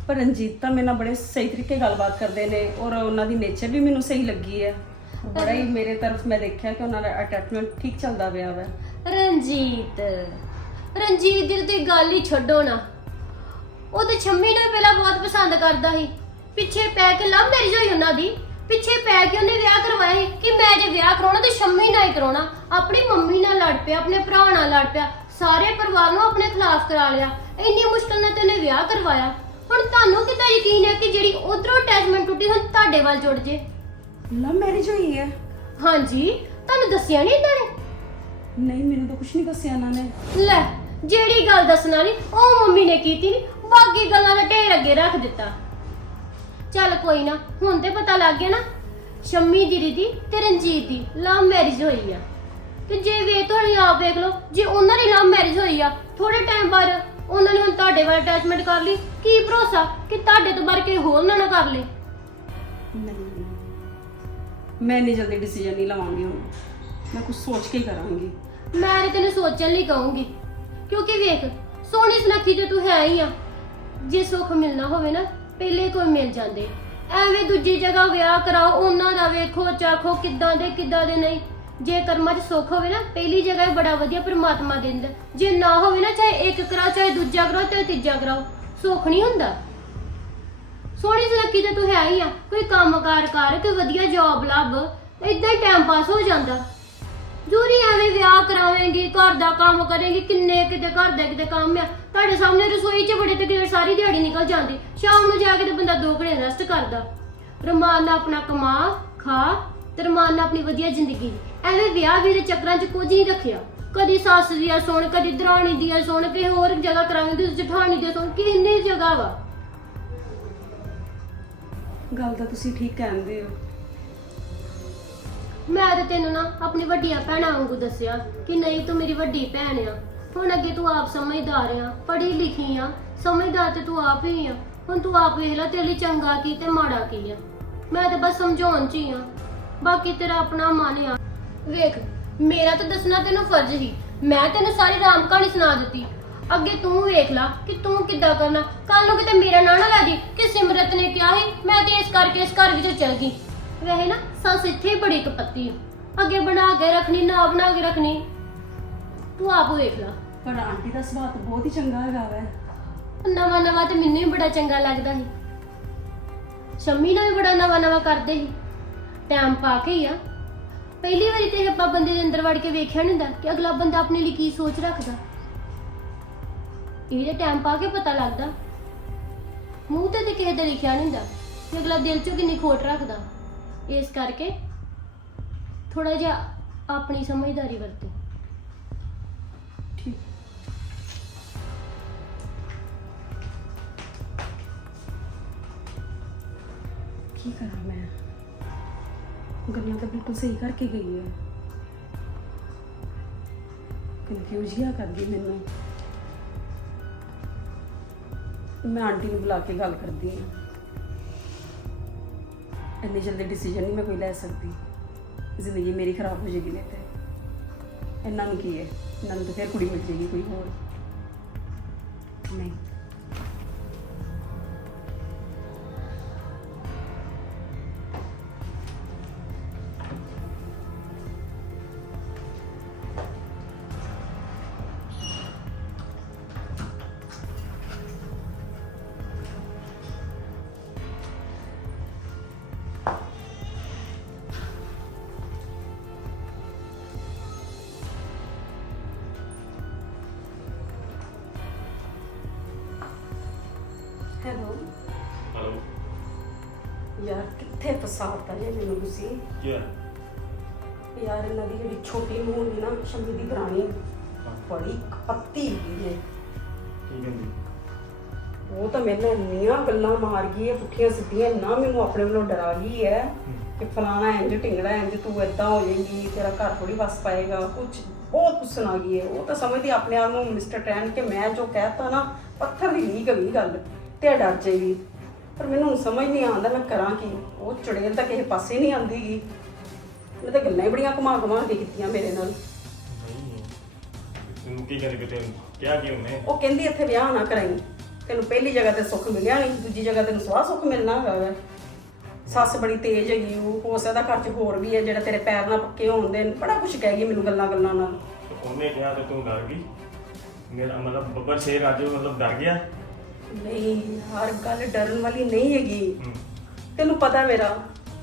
ਪਰ ਰਣਜੀਤ ਤਾਂ ਮੇਰੇ ਨਾਲ ਬੜੇ ਸਹੀ ਤਰੀਕੇ ਗੱਲਬਾਤ ਕਰਦੇ ਨੇ ਔਰ ਉਹਨਾਂ ਦੀ ਨੇਚਰ ਵੀ ਮੈਨੂੰ ਸਹੀ ਲੱਗੀ ਹੈ। ਬੜਾ ਹੀ ਮੇਰੇ ਤਰਫ ਮੈਂ ਦੇਖਿਆ ਕਿ ਉਹਨਾਂ ਦਾ ਅਟੈਚਮੈਂਟ ਠੀਕ ਚੱਲਦਾ ਪਿਆ ਵਾ। ਰਣਜੀਤ ਰਣਜੀਤ ਦੀ ਤਾਂ ਗੱਲ ਹੀ ਛੱਡੋ ਨਾ। ਉਹ ਤੇ ਛੰਮੀ ਨੂੰ ਪਹਿਲਾਂ ਬਹੁਤ ਪਸੰਦ ਕਰਦਾ ਸੀ। ਪਿੱਛੇ ਪੈ ਕੇ ਲਵ ਮੈਰਿਜ ਹੋਈ ਉਹਨਾਂ ਦੀ। ਪਿੱਛੇ ਪੈ ਕੇ ਉਹਨੇ ਵਿਆਹ ਕਰਵਾਇਆ ਸੀ ਕਿ ਮੈਂ ਜੇ ਵਿਆਹ ਕਰਾਉਣਾ ਤੇ ਸ਼ੰਮੀ ਨਾਲ ਹੀ ਕਰਾਉਣਾ। ਆਪਣੀ ਮੰਮੀ ਨਾਲ ਲੜ ਪਿਆ ਆਪਣੇ ਭਰਾ ਨਾਲ ਲੜ ਪਿਆ ਸਾਰੇ ਪਰਿਵਾਰ ਨੂੰ ਆਪਣੇ ਖਿਲਾਫ ਕਰਾ ਲਿਆ। ਇੰਨੀ ਮੁਸ਼ਕਲ ਨਾਲ ਤੇ ਉਹਨੇ ਵਿਆਹ ਕਰਵਾਇਆ। ਹੁਣ ਤੁਹਾਨੂੰ ਕਿੱਦਾਂ ਯਕੀਨ ਹੈ ਕਿ ਜਿਹੜੀ ਉਧਰੋਂ ਅਟੈਚਮੈਂਟ ਟੁੱਟੀ ਹੁਣ ਤੁਹਾਡੇ ਵੱਲ ਜੁੜ ਜੇ? ਲਵ ਮੈਰਿਜ ਹੋਈ ਹੈ। ਹਾਂਜੀ ਤੁਹਾਨੂੰ ਦੱਸਿਆ ਨਹੀਂ ਇਹਨਾਂ ਨੇ? ਨਹੀਂ ਮੈਨੂੰ ਤਾਂ ਕੁਝ ਨਹੀਂ ਦੱਸਿਆ ਇਹਨਾਂ ਨੇ। ਲੈ ਜਿਹੜੀ ਗੱਲ ਦੱਸਣਾ ਨਹੀਂ ਉਹ ਮੰਮੀ ਨੇ ਕੀਤੀ ਨਹੀਂ ਬਾਕੀ ਗੱਲਾਂ ਦਾ ਢੇਰ ਅੱਗੇ ਰੱਖ ਦਿੱਤਾ। ਚੱਲ ਕੋਈ ਨਾ ਹੁਣ ਤੇ ਪਤਾ ਲੱਗ ਗਿਆ ਨਾ। ਸ਼ੰਮੀ ਦੀਦੀ ਦੀ ਤੇ ਰਣਜੀਤ ਦੀ ਲਵ ਮੈਰਿਜ ਹੋਈ ਆ। ਤੇ ਜੇ ਵੇ ਤੁਹਾਡੀ ਆਪ ਵੇਖ ਲਓ ਜੇ ਉਹਨਾਂ ਦੀ ਲਵ ਮੈਰਿਜ ਹੋਈ ਆ ਥੋੜੇ ਟਾਈਮ ਬਾਅਦ ਉਹਨਾਂ ਨੇ ਹੁਣ ਤੁਹਾਡੇ ਵੱਲ ਅਟੈਚਮੈਂਟ ਕਰ ਲਈ ਕੀ ਭਰੋਸਾ ਕਿ ਤੁਹਾਡੇ ਤੋਂ ਬਾਅਦ ਕੋਈ ਹੋਰ ਨਾ ਨਾ ਕਰ ਲੇ? ਨਹੀਂ ਮੈਂ ਇੰਨੀ ਜਲਦੀ ਡਿਸੀਜਨ ਨਹੀਂ ਲਵਾਂਗੀ ਹੁਣ। ਮੈਂ ਕੁਝ ਸੋਚ ਕੇ ਹੀ ਕਰਾਂਗੀ। ਮੈਂ ਤੇ ਤੈਨੂੰ ਸੋਚਣ ਲਈ ਕਹੂੰਗੀ ਕਿਉਂਕਿ ਵੇਖ ਸੋਹਣੀ ਸੁਨੱਖੀ ਤੇ ਤੂੰ ਹੈ ਹੀ ਆ। ਜੇ ਸੁੱਖ ਮਿਲਣਾ ਹੋਵੇ ਨਾ ਪਹਿਲੇ ਕੋਈ ਮਿਲ ਜਾਂਦੇ। ਐਵੇਂ ਦੂਜੀ ਜਗ੍ਹਾ ਵਿਆਹ ਕਰਾਓ, ਉਹਨਾਂ ਦਾ ਵੇਖੋ, ਚਾਖੋ ਕਿੱਦਾਂ ਦੇ ਕਿੱਦਾਂ ਦੇ ਨਹੀਂ। ਜੇ ਕਰਮਾਂ 'ਚ ਸੁੱਖ ਹੋਵੇ ਨਾ, ਪਹਿਲੀ ਜਗ੍ਹਾ ਹੀ ਬੜਾ ਵਧੀਆ ਪ੍ਰਮਾਤਮਾ ਦਿੰਦਾ। ਜੇ ਨਾ ਹੋਵੇ ਨਾ, ਚਾਹੇ ਇੱਕ ਕਰਾਓ, ਚਾਹੇ ਦੂਜਾ ਕਰਾਓ ਤੇ ਤੀਜਾ ਕਰਾਓ, ਸੁੱਖ ਨਹੀਂ ਹੁੰਦਾ। ਸੋਹਣੀ ਸੁਨੱਖੀ ਤੇ ਤੂੰ ਹੈ ਹੀ ਆ। ਕੋਈ ਕੰਮਕਾਰ ਕਰ, ਕੋਈ ਵਧੀਆ ਜੌਬ ਲੱਭ ਇਦਾਂ ਹੀ ਟਾਈਮ ਪਾਸ ਹੋ ਜਾਂਦਾ। ਦੂਰੀ ਐਵੇਂ ਵਿਆਹ ਕਰਾਵੇਂਗੀ, ਘਰ ਦਾ ਕੰਮ ਕਰੇਂਗੀ, ਕਿੰਨੇ ਕਿਤੇ ਘਰ ਦਾ ਕਿਤੇ ਕੰਮ ਆ। ਤੁਹਾਡੇ ਸਾਹਮਣੇ ਰਸੋਈ 'ਚ ਬੜੇ ਤੇ ਸਾਰੀ ਦਿਹਾੜੀ ਨਿਕਲ ਜਾਂਦੀ। ਸ਼ਾਮ ਨੂੰ ਜਾ ਕੇ ਤੇ ਬੰਦਾ ਦੋ ਘੜੇ ਰੈਸਟ ਕਰਦਾ। ਰਮਾਨ ਨਾਲ ਆਪਣਾ ਕਮਾ, ਖਾ ਤੇ ਰਮਾਨ ਨਾਲ ਆਪਣੀ ਵਧੀਆ ਜ਼ਿੰਦਗੀ। ਐਵੇਂ ਵਿਆਹ ਵੀ ਦੇ ਚੱਕਰਾਂ 'ਚ ਕੁਝ ਨਹੀਂ ਰੱਖਿਆ। ਕਦੀ ਸੱਸ ਦੀ ਸੁਣ, ਕਦੀ ਦਰਾਣੀ ਦੀ ਸੁਣ ਕਿਸੇ ਹੋਰ ਜਗ੍ਹਾ ਕਰਾਂਗੇ ਤੇ ਜਠਾਣੀ ਦੀ ਸੁਣ, ਕਿੰਨੀ ਜਗ੍ਹਾ ਵਾ। ਗੱਲ ਤਾਂ ਤੁਸੀਂ ਠੀਕ ਕਹਿੰਦੇ ਹੋ। ਮੈਂ ਤੇ ਤੈਨੂੰ ਨਾ ਆਪਣੀ ਵੱਡੀਆਂ ਭੈਣਾਂ ਵਾਂਗੂ ਦੱਸਿਆ ਕਿ ਨਹੀਂ ਤੂੰ ਮੇਰੀ ਵੱਡੀ ਭੈਣ ਆ। ਹੁਣ ਅੱਗੇ ਤੂੰ ਆਪ ਸਮਝਦਾਰ ਆ, ਪੜ੍ਹੀ ਲਿਖੀ ਆ, ਸਮਝਦਾਰ ਤੇ ਤੂੰ ਆਪ ਹੀ ਆ। ਹੁਣ ਤੂੰ ਆਪ ਵੇਖ ਲੈ ਤੇਰੇ ਲਈ ਚੰਗਾ ਕੀ ਤੇ ਮਾੜਾ ਕੀ ਆ। ਮੈਂ ਤੇ ਬਸ ਸਮਝਾਉਣ ਚ ਹੀ ਆ। ਬਾਕੀ ਤੇਰਾ ਆਪਣਾ ਮਨ ਆ। ਵੇਖ, ਮੇਰਾ ਤਾਂ ਦੱਸਣਾ ਤੈਨੂੰ ਫਰਜ਼ ਹੀ ਮੈਂ ਤੈਨੂੰ ਸਾਰੀ ਰਾਮ ਕਹਾਣੀ ਸੁਣਾ ਦਿੱਤੀ। ਅੱਗੇ ਤੂੰ ਵੇਖ ਲੈ ਕਿ ਤੂੰ ਕਿੱਦਾਂ ਕਰਨਾ। ਕੱਲ ਨੂੰ ਕਿਤੇ ਮੇਰਾ ਨਾਂ ਨਾ ਲੈ ਦੀ ਕਿ ਸਿਮਰਤ ਨੇ ਕਿਹਾ ਸੀ, ਮੈਂ ਤੇ ਇਸ ਕਰਕੇ ਇਸ ਘਰ ਵਿੱਚ ਚਲ ਗਈ। ਵੈਸੇ ਨਾ ਸੱਸ ਇੱਥੇ ਹੀ ਬੜੀ ਕਪੱਤੀ ਆ। ਅੱਗੇ ਬਣਾ ਕੇ ਰੱਖਣੀ ਨਾ ਬਣਾ ਕੇ ਰੱਖਣੀ। ਤੂੰ ਆਪ ਵੇਖ ਲੈ। ਪਰ ਆਂਟੀ ਦਾ ਸੁਭਾਅ ਤਾਂ ਬਹੁਤ ਹੀ ਚੰਗਾ ਹੈਗਾ ਵੈ। ਨਵਾਂ ਨਵਾਂ ਤੇ ਮੈਨੂੰ ਹੀ ਬੜਾ ਚੰਗਾ ਲੱਗਦਾ ਸੀ। ਸ਼ੰਮੀ ਨਾਲ ਵੀ ਬੜਾ ਨਵਾਂ ਨਵਾਂ ਕਰਦੇ ਸੀ। ਟਾਈਮ ਪਾ ਕੇ ਹੀ ਆ। ਪਹਿਲੀ ਵਾਰੀ ਤੇ ਆਪਾਂ ਬੰਦੇ ਦੇ ਅੰਦਰ ਵੜ ਕੇ ਵੇਖਿਆ ਨਹੀਂ ਹੁੰਦਾ ਕਿ ਅਗਲਾ ਬੰਦਾ ਆਪਣੇ ਲਈ ਕੀ ਸੋਚ ਰੱਖਦਾ। ਇਹ ਤੇ ਟਾਈਮ ਪਾ ਕੇ ਪਤਾ ਲੱਗਦਾ। ਮੂੰਹ ਤੇ ਤੇ ਕਿਸੇ ਦਾ ਲਿਖਿਆ ਨਹੀਂ ਹੁੰਦਾ ਕਿ ਅਗਲਾ ਦਿਲ 'ਚੋਂ ਕਿੰਨੀ ਖੋਟ ਰੱਖਦਾ। ਇਸ ਕਰਕੇ ਥੋੜਾ ਜਿਹਾ ਆਪਣੀ ਸਮਝਦਾਰੀ ਵਰਤੋ। ਠੀਕ। ਕੀ ਕਰਾਂ ਮੈਂ? ਗੱਲਾਂ ਤਾਂ ਬਿਲਕੁਲ ਸਹੀ ਕਰਕੇ ਗਈ ਹੈ ਕਨਫਿਊਜ਼ ਜਿਹਾ ਕਰ ਗਈ ਮੈਨੂੰ। ਮੈਂ ਆਂਟੀ ਨੂੰ ਬੁਲਾ ਕੇ ਗੱਲ ਕਰਦੀ ਹਾਂ ਇੰਨੀ ਜਲਦੀ ਡਿਸੀਜਨ ਨਹੀਂ ਮੈਂ ਕੋਈ ਲੈ ਸਕਦੀ। ਜ਼ਿੰਦਗੀ ਮੇਰੀ ਖਰਾਬ ਹੋ ਜਾਏਗੀ ਨਹੀਂ ਤੇ। ਇਹਨਾਂ ਨੂੰ ਕੀ ਹੈ? ਇਹਨਾਂ ਨੂੰ ਤਾਂ ਫਿਰ ਕੁੜੀ ਮਿਲ ਜਾਏਗੀ, ਕੋਈ ਹੋਰ। ਨਹੀਂ। ਹੈਲੋ। ਹੈਲੋ। ਯਾਰ ਕਿੱਥੇ ਫਸਾਤਾ ਜੇ ਮੈਨੂੰ ਤੁਸੀਂ? ਕੀ ਹੋਇਆ ਯਾਰ ਇਹਨਾਂ ਦੀ ਜਿਹੜੀ ਛੋਟੀ ਨੂੰਹ ਹੁੰਦੀ ਨਾ ਸ਼ੰਮੀ ਦੀ ਦਰਾਣੀ ਹਾਂ। ਬੜੀ ਕਪੱਤੀ ਹੈਗੀ ਏ ਕੀ ਕਹਿੰਦੀ? ਉਹ ਤਾਂ ਮੈਨੂੰ ਇੰਨੀਆਂ ਗੱਲਾਂ ਮਾਰ ਗਈ ਹੈ ਪੁੱਠੀਆਂ ਸਿੱਧੀਆਂ ਨਾ ਮੈਨੂੰ ਆਪਣੇ ਵੱਲੋਂ ਡਰਾ ਗਈ ਹੈ। ਕਿ ਫਲਾਣਾ ਇੰਜ ਢਿੰਗੜਾ ਇੰਜ ਤੂੰ ਏਦਾਂ ਹੋ ਜਾਏਗੀ ਤੇਰਾ ਘਰ ਥੋੜੀ ਵਸ ਪਾਏਗਾ ਕੁਝ ਬਹੁਤ ਕੁਝ ਸੁਣਾ ਗਈ ਹੈ ਉਹ ਤਾਂ ਸਮਝਦੀ ਆਪਣੇ ਆਪ ਨੂੰ ਮਿਸਟਰ ਟ੍ਰੈਨ ਕਿ ਮੈਂ ਜੋ ਕਹਿਤਾ ਨਾ ਪੱਥਰ ਦੀ ਲੀਕ ਗਈ ਗੱਲ। ਤੇ ਡਰ ਜਾਏਗੀ। ਪਰ ਮੈਨੂੰ ਹੁਣ ਸਮਝ ਨਹੀਂ ਆਉਂਦਾ ਮੈਂ ਕਰਾਂ ਕੀ। ਉਹ ਚੁੜੇਲ ਤਾਂ ਕਿਸੇ ਪਾਸੇ ਨਹੀਂ ਆਉਂਦੀਗੀ। ਮੈਂ ਤਾਂ ਗੱਲਾਂ ਹੀ ਬੜੀਆਂ ਘੁਮਾ ਘੁਮਾ ਕੇ ਕੀਤੀਆਂ ਮੇਰੇ ਨਾਲ। ਤੈਨੂੰ ਕੀ ਕਹਿੰਦੇ ਕਿ ਤੈਨੂੰ ਕਿਹਾ ਕੀ ਉਹਨੇ? ਉਹ ਕਹਿੰਦੀ ਇੱਥੇ ਵਿਆਹ ਨਾ ਕਰਾਈ। ਤੈਨੂੰ ਪਹਿਲੀ ਜਗ੍ਹਾ ਤੇ ਸੁੱਖ ਮਿਲਿਆ ਨਹੀਂ ਦੂਜੀ ਜਗ੍ਹਾ ਤੈਨੂੰ ਸਵਾਹ ਸੁੱਖ ਮਿਲਣਾ ਹੈਗਾ ਵਾ। ਸੱਸ ਬੜੀ ਤੇਜ਼ ਹੈਗੀ ਉਹ ਹੋ ਸਕਦਾ ਘਰ 'ਚ ਹੋਰ ਵੀ ਹੈ ਜਿਹੜਾ ਤੇਰੇ ਪੈਰ ਨਾਲ ਪੱਕੇ ਹੋਣ ਦੇ। ਬੜਾ ਕੁਝ ਕਹਿ ਗਈ ਮੈਨੂੰ ਗੱਲਾਂ ਗੱਲਾਂ ਨਾਲ। ਤੇ ਉਹਨੇ ਕਿਹਾ ਤੇ ਤੂੰ ਡਰ ਗਈ। ਮੇਰਾ ਮਤਲਬ ਬੱਬਰ ਸ਼ੇਰ ਅੱਜ ਮਤਲਬ ਡਰ ਗਿਆ। ਨਹੀਂ ਹਰ ਗੱਲ ਡਰਨ ਵਾਲੀ ਨਹੀਂ ਹੈਗੀ। ਹੂੰ। ਤੈਨੂੰ ਪਤਾ ਮੇਰਾ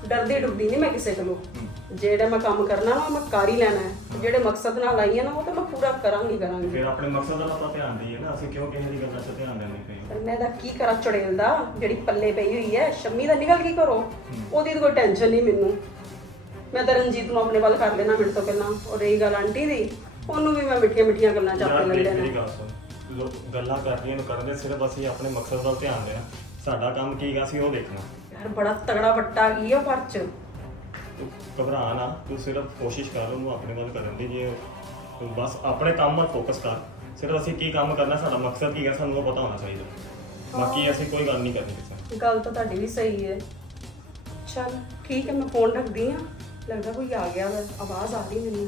ਡਰਦੀ ਡੁਰਦੀ ਨਹੀਂ ਮੈਂ ਕਿਸੇ ਕੋਲੋਂ। ਜਿਹੜਾ ਮੈਂ ਕੰਮ ਕਰਨਾ ਉਹ ਮੈਂ ਕਰ ਹੀ ਲੈਣਾ ਹੈ। ਤੇ ਜਿਹੜੇ ਮਕਸਦ ਨਾਲ ਆਈ ਹੈ ਨਾ ਉਹ ਤਾਂ ਮੈਂ ਪੂਰਾ ਕਰਾਂਗੀ ਕਰਾਂਗੀ। ਫਿਰ ਆਪਣੇ ਮਕਸਦ ਦਾ ਤਾਂ ਧਿਆਨ ਦਈਏ ਨਾ ਅਸੀਂ ਕਿਉਂ ਕਿਸੇ ਦੀ ਗੱਲਾਂ 'ਚ ਧਿਆਨ ਦੇਣੇ ਪਏ ਪਰ ਮੈਂ ਦਾ ਕੀ ਕਰਾਂ ਚੁੜੇਲ ਦਾ ਜਿਹੜੀ ਪੱਲੇ ਪਈ ਹੋਈ ਹੈ ਸ਼ੰਮੀ ਦਾ ਨਿਕਲ ਕੀ ਕਰੋ ਉਹਦੀ ਤਾਂ ਕੋਈ ਟੈਨਸ਼ਨ ਨਹੀਂ ਮੈਨੂੰ। ਮੈਂ ਤਾਂ ਰਣਜੀਤ ਨੂੰ ਆਪਣੇ ਵੱਲ ਕਰ ਲੈਣਾ ਮਿੰਟ ਤੋਂ ਪਹਿਲਾਂ ਔਰ ਰਹੀ ਗੱਲ ਆਂਟੀ ਦੀ ਉਹਨੂੰ ਵੀ ਮੈਂ ਮਿੱਠੀਆਂ ਮਿੱਠੀਆਂ ਗੱਲਾਂ ਚੱਪ ਯਾਰ ਲੈ ਦੇਖ ਲੈਣਾ ਮੇਰੀ ਗੱਲ ਸੁਣ। ਲੋਕ ਗੱਲਾਂ ਕਰਦੀਆਂ ਨੂੰ ਕਰਦੇ ਸਿਰਫ ਅਸੀਂ ਆਪਣੇ ਮਕਸਦ ਵੱਲ ਧਿਆਨ ਦੇਣਾ। ਸਾਡਾ ਕੰਮ ਕੀ ਗਾ ਅਸੀਂ ਉਹ ਦੇਖਣਾ। ਯਾਰ ਬੜਾ ਤਗੜਾ ਵੱਟਾ ਗਈ ਆ ਪਰ ਚ? ਤੂੰ ਘਬਰਾ ਨਾ ਤੂੰ ਸਿਰਫ ਕੋਸ਼ਿਸ਼ ਕਰ ਉਹਨੂੰ ਆਪਣੇ ਵੱਲ ਕਰਨ ਦੀ ਜੇ ਤੂੰ ਬਸ ਆਪਣੇ ਕੰਮ 'ਤੇ ਫੋਕਸ ਕਰ। ਸਿਰਫ ਅਸੀਂ ਕੀ ਕੰਮ ਕਰਨਾ ਸਾਡਾ ਮਕਸਦ ਕੀ ਹੈ ਸਾਨੂੰ ਉਹ ਪਤਾ ਹੋਣਾ ਚਾਹੀਦਾ। ਬਾਕੀ ਅਸੀਂ ਕੋਈ ਗੱਲ ਨਹੀਂ ਕਰਨੀ ਕਿਸੇ ਨਾਲ। ਗੱਲ ਤਾਂ ਤੁਹਾਡੀ ਵੀ ਸਹੀ ਹੈ। ਚਲ ਠੀਕ ਹੈ ਮੈਂ ਫੋਨ ਰੱਖਦੀ ਆ ਲੱਗਦਾ ਕੋਈ ਆ ਗਿਆ ਵਾ ਆਵਾਜ਼ ਆ ਰਹੀ ਮੈਨੂੰ।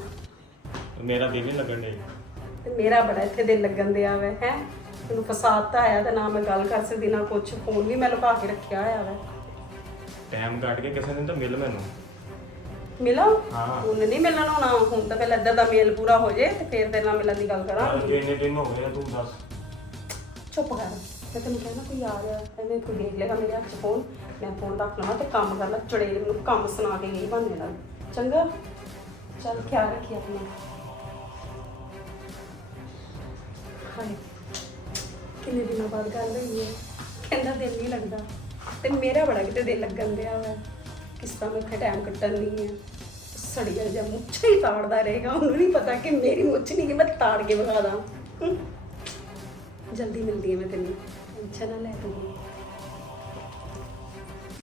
ਮੇਰਾ ਦਿਲ ਨਹੀਂ ਲੱਗਣ ਡਿਆ। ਤੇ ਮੇਰਾ ਬੜਾ ਇੱਥੇ ਦਿਲ ਲੱਗਣ ਦਿਆ ਵਾ ਹੈ? ਮੈਨੂੰ ਫਸਾਦ ਤਾਂ ਆਇਆ ਤੇ ਨਾ ਮੈਂ ਗੱਲ ਕਰ ਸਕਦੀ ਨਾ ਕੁਝ ਫੋਨ ਵੀ ਮੈਂ ਲੁਕਾ ਕੇ ਰੱਖਿਆ ਹੋਇਆ ਵਾ। ਟਾਈਮ ਕੱਢ ਕੇ ਕਿਸੇ ਦਿਨ ਤਾਂ ਮਿਲ ਮੈਨੂੰ। ਮਿਲਾਂ? ਹਾਂ। ਹੁਣ ਨਹੀਂ ਮਿਲਣਾ ਹੋਣਾ ਹੁਣ ਤਾਂ ਪਹਿਲਾਂ ਇੱਧਰ ਦਾ ਮੇਲ ਪੂਰਾ ਹੋ ਜੇ ਤੇ ਫਿਰ ਤੇਰੇ ਨਾਲ ਮਿਲਣ ਦੀ ਗੱਲ ਯਾਰ ਕਰਾਂਗੇ ਇੰਨੇ ਦਿਨ ਹੋ ਗਏ ਆ, ਤੂੰ ਦੱਸ। ਚੁੱਪ ਕਰ ਮੈਂ ਤੈਨੂੰ ਕਹਿਣਾ ਕੋਈ ਆ ਗਿਆ ਇਹਨੇ ਕੋਈ ਦੇਖ ਲੇਗਾ ਮੇਰੇ ਹੱਥ 'ਚ ਫੋਨ ਮੈਂ ਫੋਨ ਰੱਖ ਲਵਾਂ ਤੇ ਕੰਮ ਕਰ ਲਾ ਚੜੇਲ ਮੈਨੂੰ ਕੰਮ ਸੁਣਾ ਕੇ ਗਈ ਬੰਨੇ ਨਾਲ। ਚੰਗਾ? ਚੱਲ ਖਿਆਲ ਰੱਖੀ ਆਪਣਾ। ਹਾਏ, ਕਿੰਨੇ ਦਿਨਾਂ ਬਾਅਦ ਗੱਲ ਹੋਈ ਹੈ। ਕਹਿੰਦਾ ਦਿਲ ਨਹੀਂ ਲੱਗਦਾ। ਤੇ ਮੇਰਾ ਬੜਾ ਕਿਤੇ ਦਿਲ ਲੱਗਣ ਦਿਆ ਵਾ। ਕਿਸ ਤਰ੍ਹਾਂ ਮੈਂ ਇੱਥੇ ਟਾਈਮ ਕੱਟਣ ਨਹੀਂ ਹੈ ਸੜੀਆਂ ਜਿਹਾ ਮੁੱਛਾਂ ਹੀ ਤਾੜਦਾ ਰਹੇਗਾ। ਉਹਨੂੰ ਨਹੀਂ ਪਤਾ ਕਿ ਮੇਰੀ ਮੁੱਛ ਨਹੀਂ ਕਿ ਮੈਂ ਤਾੜ ਕੇ ਵਿਖਾ ਦਾਂ। ਜਲਦੀ ਮਿਲਦੀ ਹੈ ਮੈਂ ਤੈਨੂੰ। ਟੈਨਸ਼ਨ ਨਾ, ਲੈ ਤੂੰ।